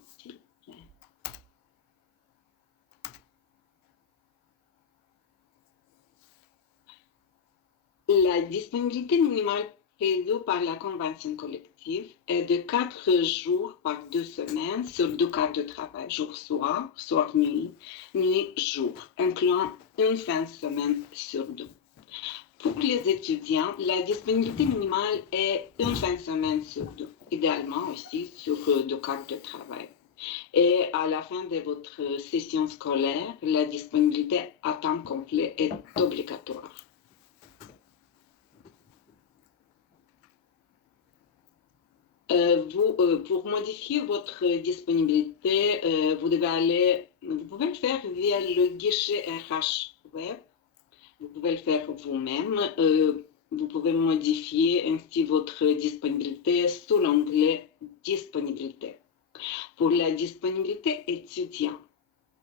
La disponibilité minimale prévue par la convention collective est de 4 jours par 2 semaines sur 2 quarts de travail, jour-soir, soir-nuit, nuit-jour, incluant une fin de semaine sur 2. Pour les étudiants, la disponibilité minimale est une fin de semaine sur 2, idéalement aussi sur 2 quarts de travail. Et à la fin de votre session scolaire, la disponibilité à temps complet est obligatoire. Pour modifier votre disponibilité, vous pouvez le faire via le guichet RH web. Vous pouvez le faire vous-même. Vous pouvez modifier ainsi votre disponibilité sous l'onglet Disponibilité. Pour la disponibilité étudiant,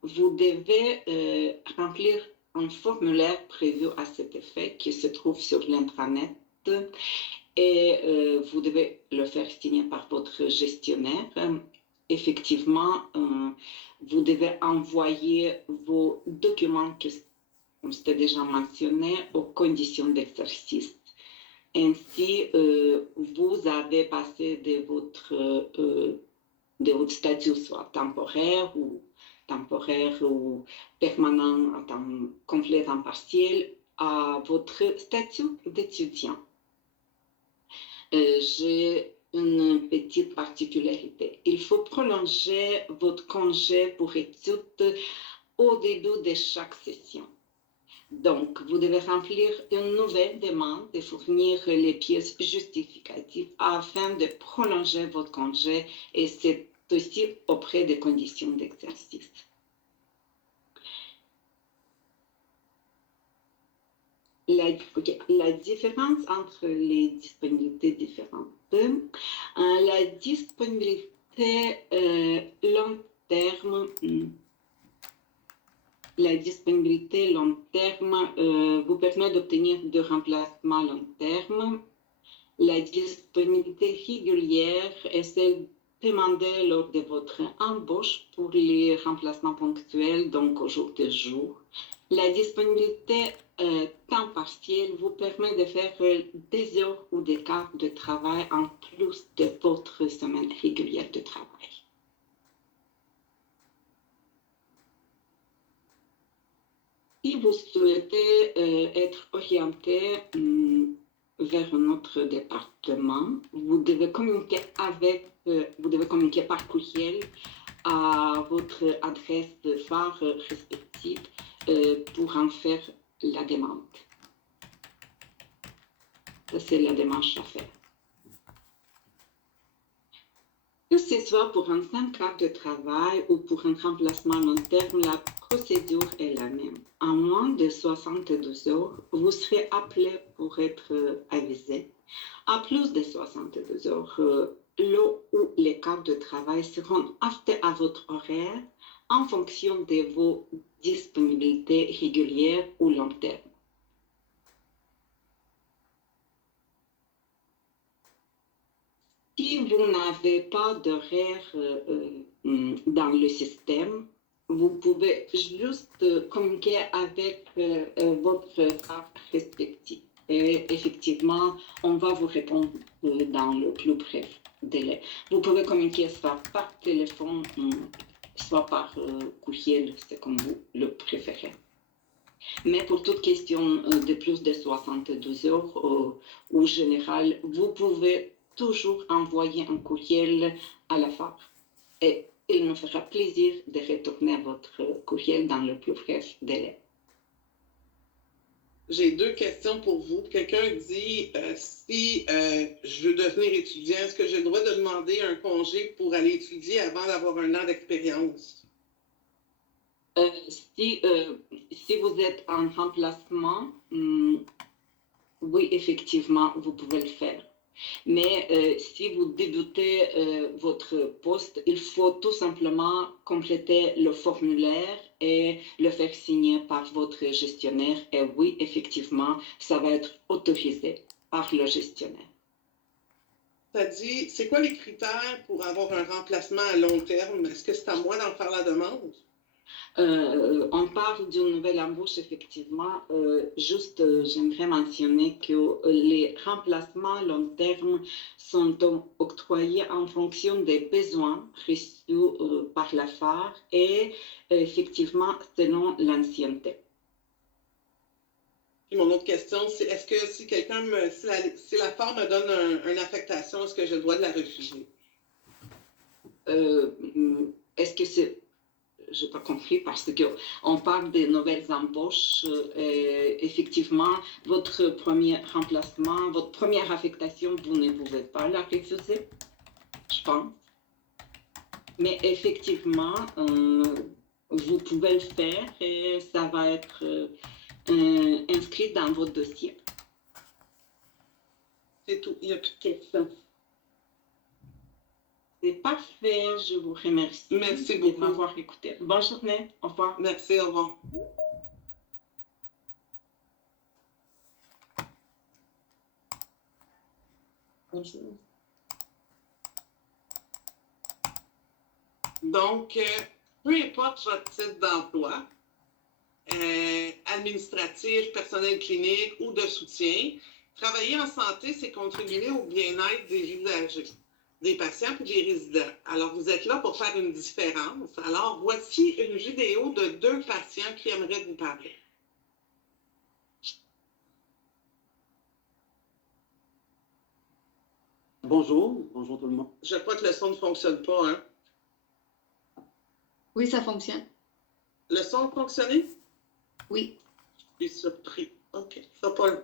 vous devez remplir un formulaire prévu à cet effet qui se trouve sur l'intranet. Et vous devez le faire signer par votre gestionnaire. effectivement, vous devez envoyer vos documents, comme c'était déjà mentionné, aux conditions d'exercice. Ainsi, vous avez passé de votre statut soit temporaire ou permanent, en temps complet, en partiel, à votre statut d'étudiant. J'ai une petite particularité. Il faut prolonger votre congé pour études au début de chaque session. Donc, vous devez remplir une nouvelle demande et fournir les pièces justificatives afin de prolonger votre congé, et c'est aussi auprès des conditions d'exercice. La différence entre les disponibilités différentes. La disponibilité long terme. La disponibilité long terme vous permet d'obtenir de remplacements long terme. La disponibilité régulière est celle demandée lors de votre embauche pour les remplacements ponctuels, donc au jour de jour. La disponibilité temps partiel vous permet de faire des heures ou des quarts de travail en plus de votre semaine régulière de travail. Si vous souhaitez être orienté vers un autre département, vous devez communiquer par courriel à votre adresse phare respective pour en faire la demande. Ça, c'est la démarche à faire. Que ce soit pour un simple quart de travail ou pour un remplacement long terme, la procédure est la même. En moins de 72 heures, vous serez appelé pour être avisé. À plus de 72 heures, le ou les quarts de travail seront ajoutés à votre horaire en fonction de vos disponibilités régulières ou long terme. Si vous n'avez pas d'horaire dans le système, vous pouvez juste communiquer avec votre phare respectif. Et effectivement, on va vous répondre dans le plus bref délai. Vous pouvez communiquer soit par téléphone, soit par courriel, c'est comme vous le préférez. Mais pour toute question de plus de 72 heures, au général, vous pouvez toujours envoyer un courriel à la phare. Et il me fera plaisir de retourner votre courriel dans le plus bref délai. J'ai deux questions pour vous. Quelqu'un dit, si je veux devenir étudiant, est-ce que j'ai le droit de demander un congé pour aller étudier avant d'avoir un an d'expérience? Si vous êtes en remplacement, oui, effectivement, vous pouvez le faire. Mais si vous débutez votre poste, il faut tout simplement compléter le formulaire et le faire signer par votre gestionnaire. Et oui, effectivement, ça va être autorisé par le gestionnaire. Ça dit, c'est quoi les critères pour avoir un remplacement à long terme? Est-ce que c'est à moi d'en faire la demande? On parle d'une nouvelle embauche, effectivement. J'aimerais mentionner que les remplacements long terme sont octroyés en fonction des besoins reçus par la phare et effectivement selon l'ancienneté. Puis mon autre question, c'est est-ce que si si la phare me donne une affectation, est-ce que j'ai le droit de la refuser? Est-ce que c'est... Je n'ai pas compris parce qu'on parle des nouvelles embauches. Effectivement, votre premier remplacement, votre première affectation, vous ne pouvez pas la refuser, je pense. Mais effectivement, vous pouvez le faire et ça va être inscrit dans votre dossier. C'est tout, il n'y a plus de questions. C'est parfait, je vous remercie. Merci beaucoup de m'avoir écouté. Bonne journée, au revoir. Merci, au revoir. Bonjour. Donc, peu importe votre type d'emploi, administratif, personnel clinique ou de soutien, travailler en santé, c'est contribuer au bien-être des usagers, des patients et des résidents. Alors, vous êtes là pour faire une différence. Alors, voici une vidéo de 2 patients qui aimeraient vous parler. Bonjour tout le monde. Je crois que le son ne fonctionne pas, hein? Oui, ça fonctionne. Le son a fonctionné? Oui. Je suis surpris. OK, ça pas long.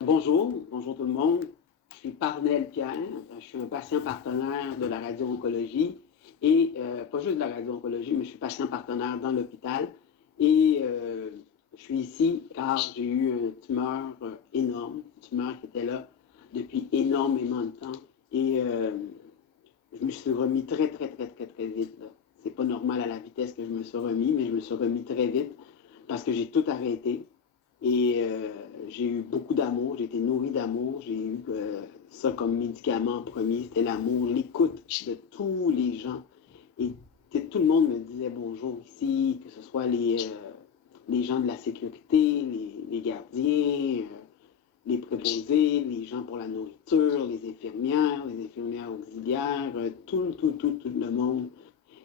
Bonjour tout le monde. Je suis Parnell Pierre. Je suis un patient partenaire de la radio-oncologie et pas juste de la radio-oncologie, mais je suis patient partenaire dans l'hôpital. Et je suis ici car j'ai eu une tumeur énorme, une tumeur qui était là depuis énormément de temps. Et je me suis remis très vite. C'est pas normal à la vitesse que je me suis remis, mais je me suis remis très vite parce que j'ai tout arrêté. Et j'ai eu beaucoup d'amour, j'ai été nourri d'amour, j'ai eu ça comme médicament en premier, c'était l'amour, l'écoute de tous les gens. Et tout le monde me disait bonjour ici, que ce soit les gens de la sécurité, les gardiens, les préposés, les gens pour la nourriture, les infirmières auxiliaires, tout le monde.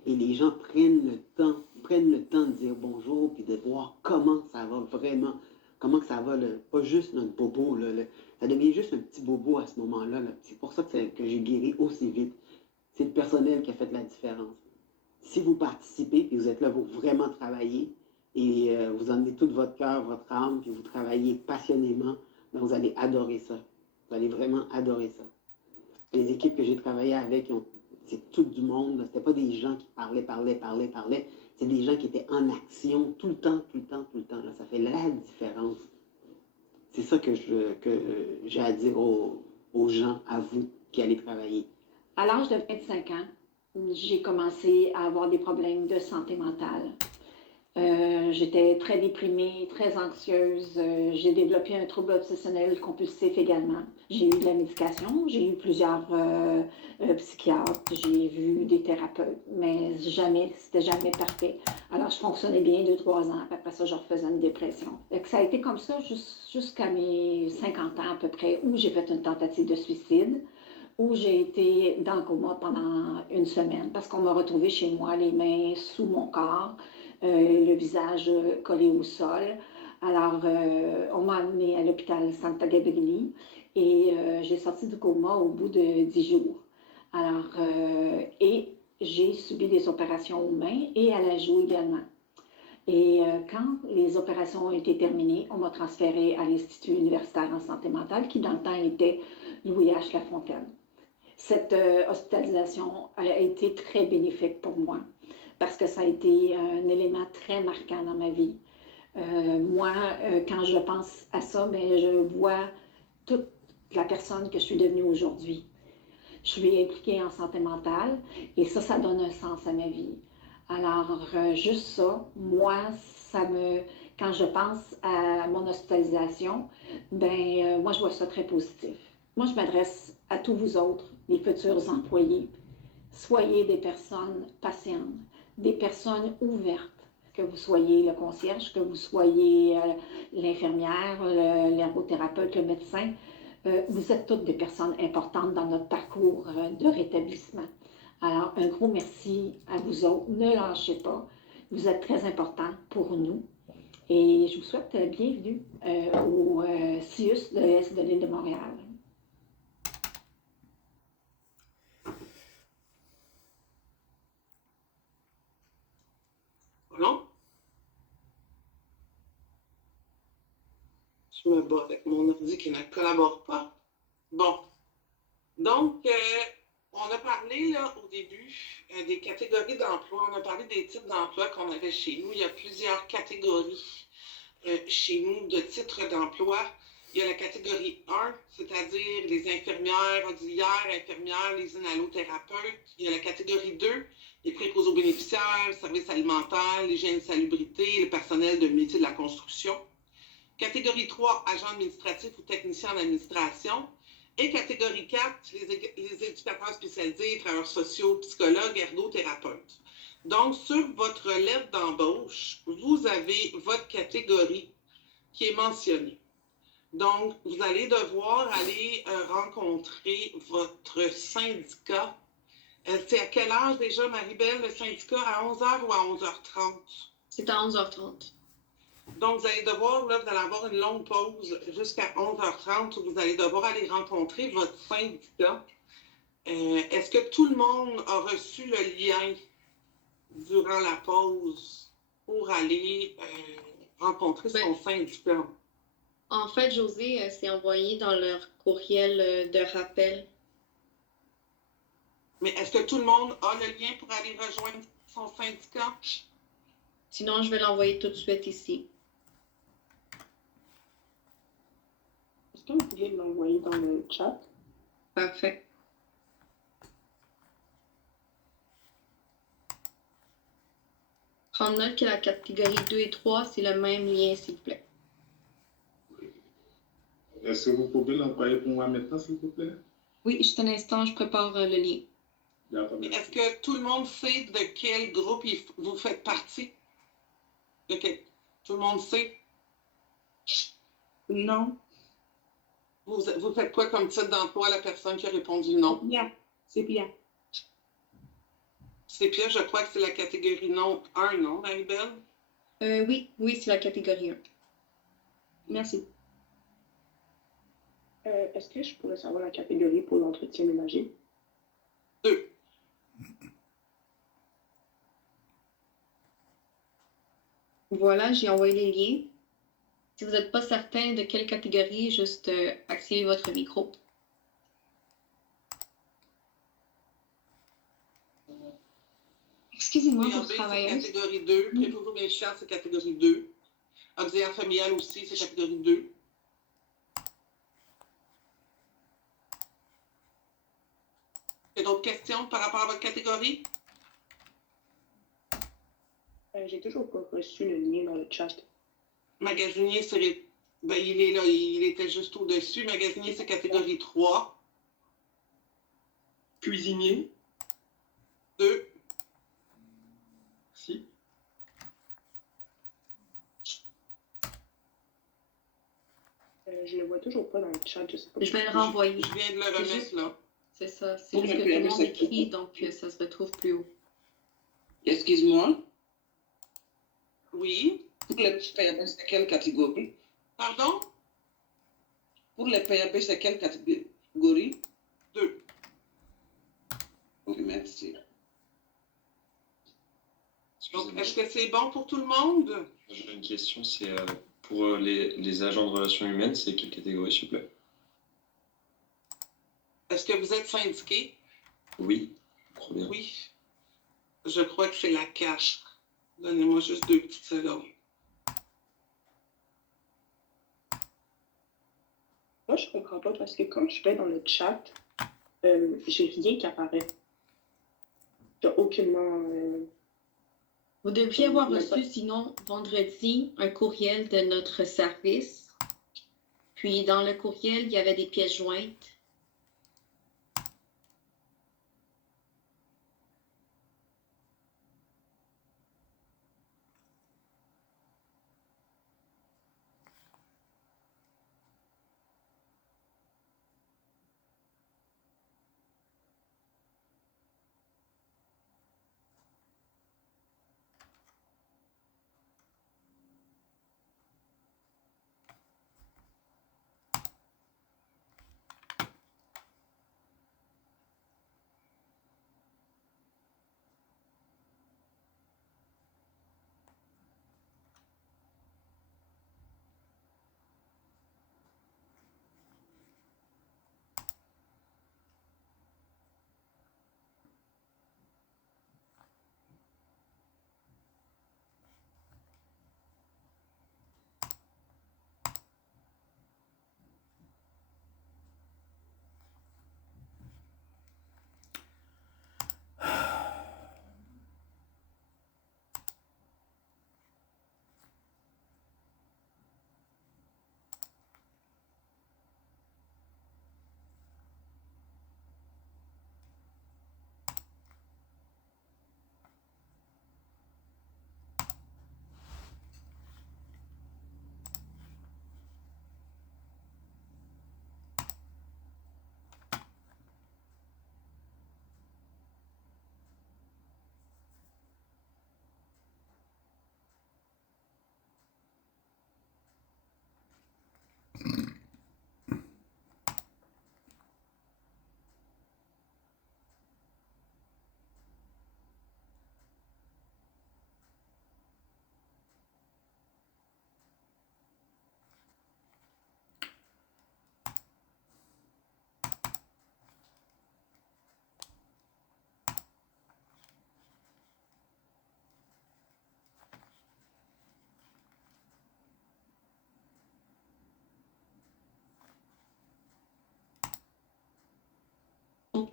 Et les gens prennent le temps de dire bonjour, puis de voir comment ça va vraiment. Comment que ça va, pas juste notre bobo, ça devient juste un petit bobo à ce moment-là. C'est pour ça que j'ai guéri aussi vite. C'est le personnel qui a fait la différence. Si vous participez et vous êtes là pour vraiment travailler et vous emmenez tout votre cœur, votre âme, puis vous travaillez passionnément, ben vous allez adorer ça. Vous allez vraiment adorer ça. Les équipes que j'ai travaillé avec, c'est tout du monde. C'était pas des gens qui parlaient. C'est des gens qui étaient en action tout le temps. Là, ça fait la différence. C'est ça que j'ai à dire aux gens, à vous, qui allez travailler. À l'âge de 25 ans, j'ai commencé à avoir des problèmes de santé mentale. J'étais très déprimée, très anxieuse. J'ai développé un trouble obsessionnel compulsif également. J'ai eu de la médication, j'ai eu plusieurs psychiatres, j'ai vu des thérapeutes, mais c'était jamais parfait. Alors, je fonctionnais bien 2-3 ans, puis après ça, je refaisais une dépression. Donc, ça a été comme ça jusqu'à mes 50 ans à peu près, où j'ai fait une tentative de suicide, où j'ai été dans le coma pendant 1 semaine, parce qu'on m'a retrouvée chez moi, les mains sous mon corps, le visage collé au sol. Alors, on m'a amenée à l'hôpital Santa Gabrieli et j'ai sorti du coma au bout de 10 jours. Alors, et j'ai subi des opérations aux mains et à la joue également. Et quand les opérations ont été terminées, on m'a transférée à l'Institut universitaire en santé mentale, qui dans le temps était Louis H. Lafontaine. Cette hospitalisation a été très bénéfique pour moi, parce que ça a été un élément très marquant dans ma vie. Moi, quand je pense à ça, bien, je vois toute la personne que je suis devenue aujourd'hui. Je suis impliquée en santé mentale et ça donne un sens à ma vie. Alors, juste ça, moi, quand je pense à mon hospitalisation, ben, moi, je vois ça très positif. Moi, je m'adresse à tous vous autres, les futurs employés. Soyez des personnes patientes, des personnes ouvertes, que vous soyez le concierge, que vous soyez l'infirmière, l'ergothérapeute, le médecin. Vous êtes toutes des personnes importantes dans notre parcours de rétablissement. Alors, un gros merci à vous autres. Ne lâchez pas. Vous êtes très importants pour nous. Et je vous souhaite bienvenue au CIUS de l'Est de l'île de Montréal. Non? Je me bats avec mon ordi qui ne collabore pas. Bon. Donc, on a parlé là, au début des catégories d'emploi. On a parlé des types d'emplois qu'on avait chez nous. Il y a plusieurs catégories chez nous de titres d'emploi. Il y a la catégorie 1, c'est-à-dire les infirmières auxiliaires, infirmières, les inhalothérapeutes. Il y a la catégorie 2, les préposés aux bénéficiaires, services alimentaires, l'hygiène et salubrité, le personnel de métier de la construction. Catégorie 3, agents administratifs ou techniciens en administration. Et catégorie 4, les éducateurs spécialisés, travailleurs sociaux, psychologues, ergothérapeutes. Donc, sur votre lettre d'embauche, vous avez votre catégorie qui est mentionnée. Donc, vous allez devoir aller rencontrer votre syndicat. C'est à quelle heure déjà, Marie-Belle, le syndicat? À 11h ou à 11h30? C'est à 11h30. Donc, vous allez devoir, là, vous allez avoir une longue pause jusqu'à 11h30 où vous allez devoir aller rencontrer votre syndicat. Est-ce que tout le monde a reçu le lien durant la pause pour aller rencontrer son syndicat? En fait, José, c'est envoyé dans leur courriel de rappel. Mais est-ce que tout le monde a le lien pour aller rejoindre son syndicat? Sinon, je vais l'envoyer tout de suite ici. Est-ce que vous pouvez l'envoyer dans le chat? Parfait. Prendre note que la catégorie 2 et 3, c'est le même lien, s'il vous plaît. Est-ce que vous pouvez l'envoyer pour moi maintenant, s'il vous plaît? Oui, juste un instant, je prépare le lien. Est-ce que tout le monde sait de quel groupe vous faites partie? Tout le monde sait? Non. Vous faites quoi comme titre d'emploi à la personne qui a répondu non? Bien. C'est bien. C'est pire, je crois que c'est la catégorie non 1, non, Marie-Belle? Oui, c'est la catégorie 1. Merci. Est-ce que je pourrais savoir la catégorie pour l'entretien ménager? 2. Voilà, j'ai envoyé les liens. Si vous n'êtes pas certain de quelle catégorie, juste activez votre micro. Excusez-moi, PAB, pour c'est travailleuse. catégorie 2. Préposé aux bénéficiaires, c'est catégorie 2. Auxiliaire familial aussi, c'est catégorie 2. Il y a d'autres questions par rapport à votre catégorie? J'ai toujours pas reçu le lien dans le chat. Magasinier, il est là, il était juste au-dessus. Magasinier, c'est catégorie 3. Cuisinier. 2. Si. Je le vois toujours pas dans le chat, je sais pas. Je vais le renvoyer. Je viens de le remettre là. C'est ça, c'est juste que tout le monde écrit, donc ça se retrouve plus haut. Excuse-moi. Oui. Pour les PAB, c'est quelle catégorie? Pardon? Pour les PAB, c'est quelle catégorie? 2. Oui, merci. Donc, est-ce que c'est bon pour tout le monde? J'ai une question, c'est pour les agents de relations humaines, c'est quelle catégorie, s'il vous plaît? Est-ce que vous êtes syndiqué? Oui, trop bien. Oui. Je crois que c'est la 4. Donnez-moi juste 2 petites secondes. Moi, je comprends pas parce que quand je vais dans le chat, j'ai rien qui apparaît. J'ai aucunement. Vous deviez avoir reçu, sinon, vendredi, un courriel de notre service. Puis, dans le courriel, il y avait des pièces jointes.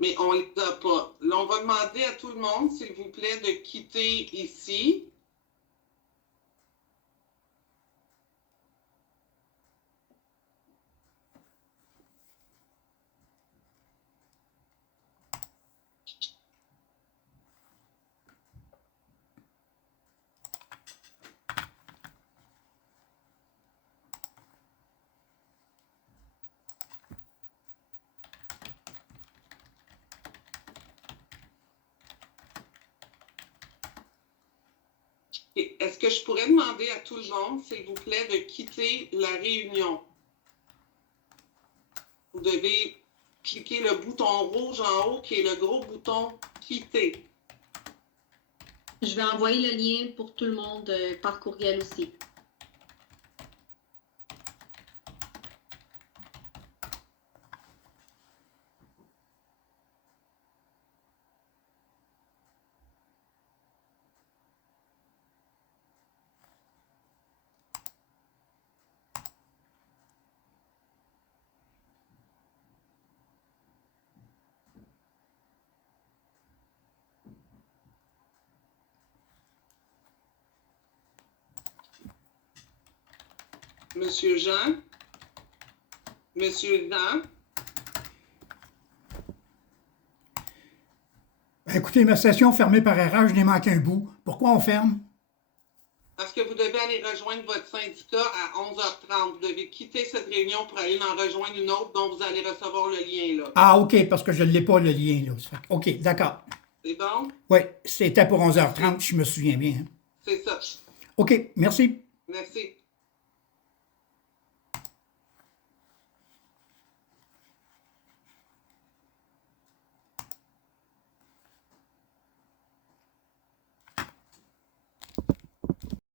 mais on les a pas. Là, on va demander à tout le monde, s'il vous plaît, de quitter ici. Est-ce que je pourrais demander à tout le monde, s'il vous plaît, de quitter la réunion? Vous devez cliquer le bouton rouge en haut, qui est le gros bouton « Quitter ». Je vais envoyer le lien pour tout le monde par courriel aussi. Monsieur Jean? Monsieur Jean? Ben, écoutez, ma session fermée par erreur, je n'ai manqué un bout. Pourquoi on ferme? Parce que vous devez aller rejoindre votre syndicat à 11h30. Vous devez quitter cette réunion pour aller en rejoindre une autre dont vous allez recevoir le lien, là. Ah, OK, parce que je ne l'ai pas, le lien, là. Ça fait que- OK, d'accord. C'est bon? Oui, c'était pour 11h30, je me souviens bien. C'est ça. OK, merci. Merci.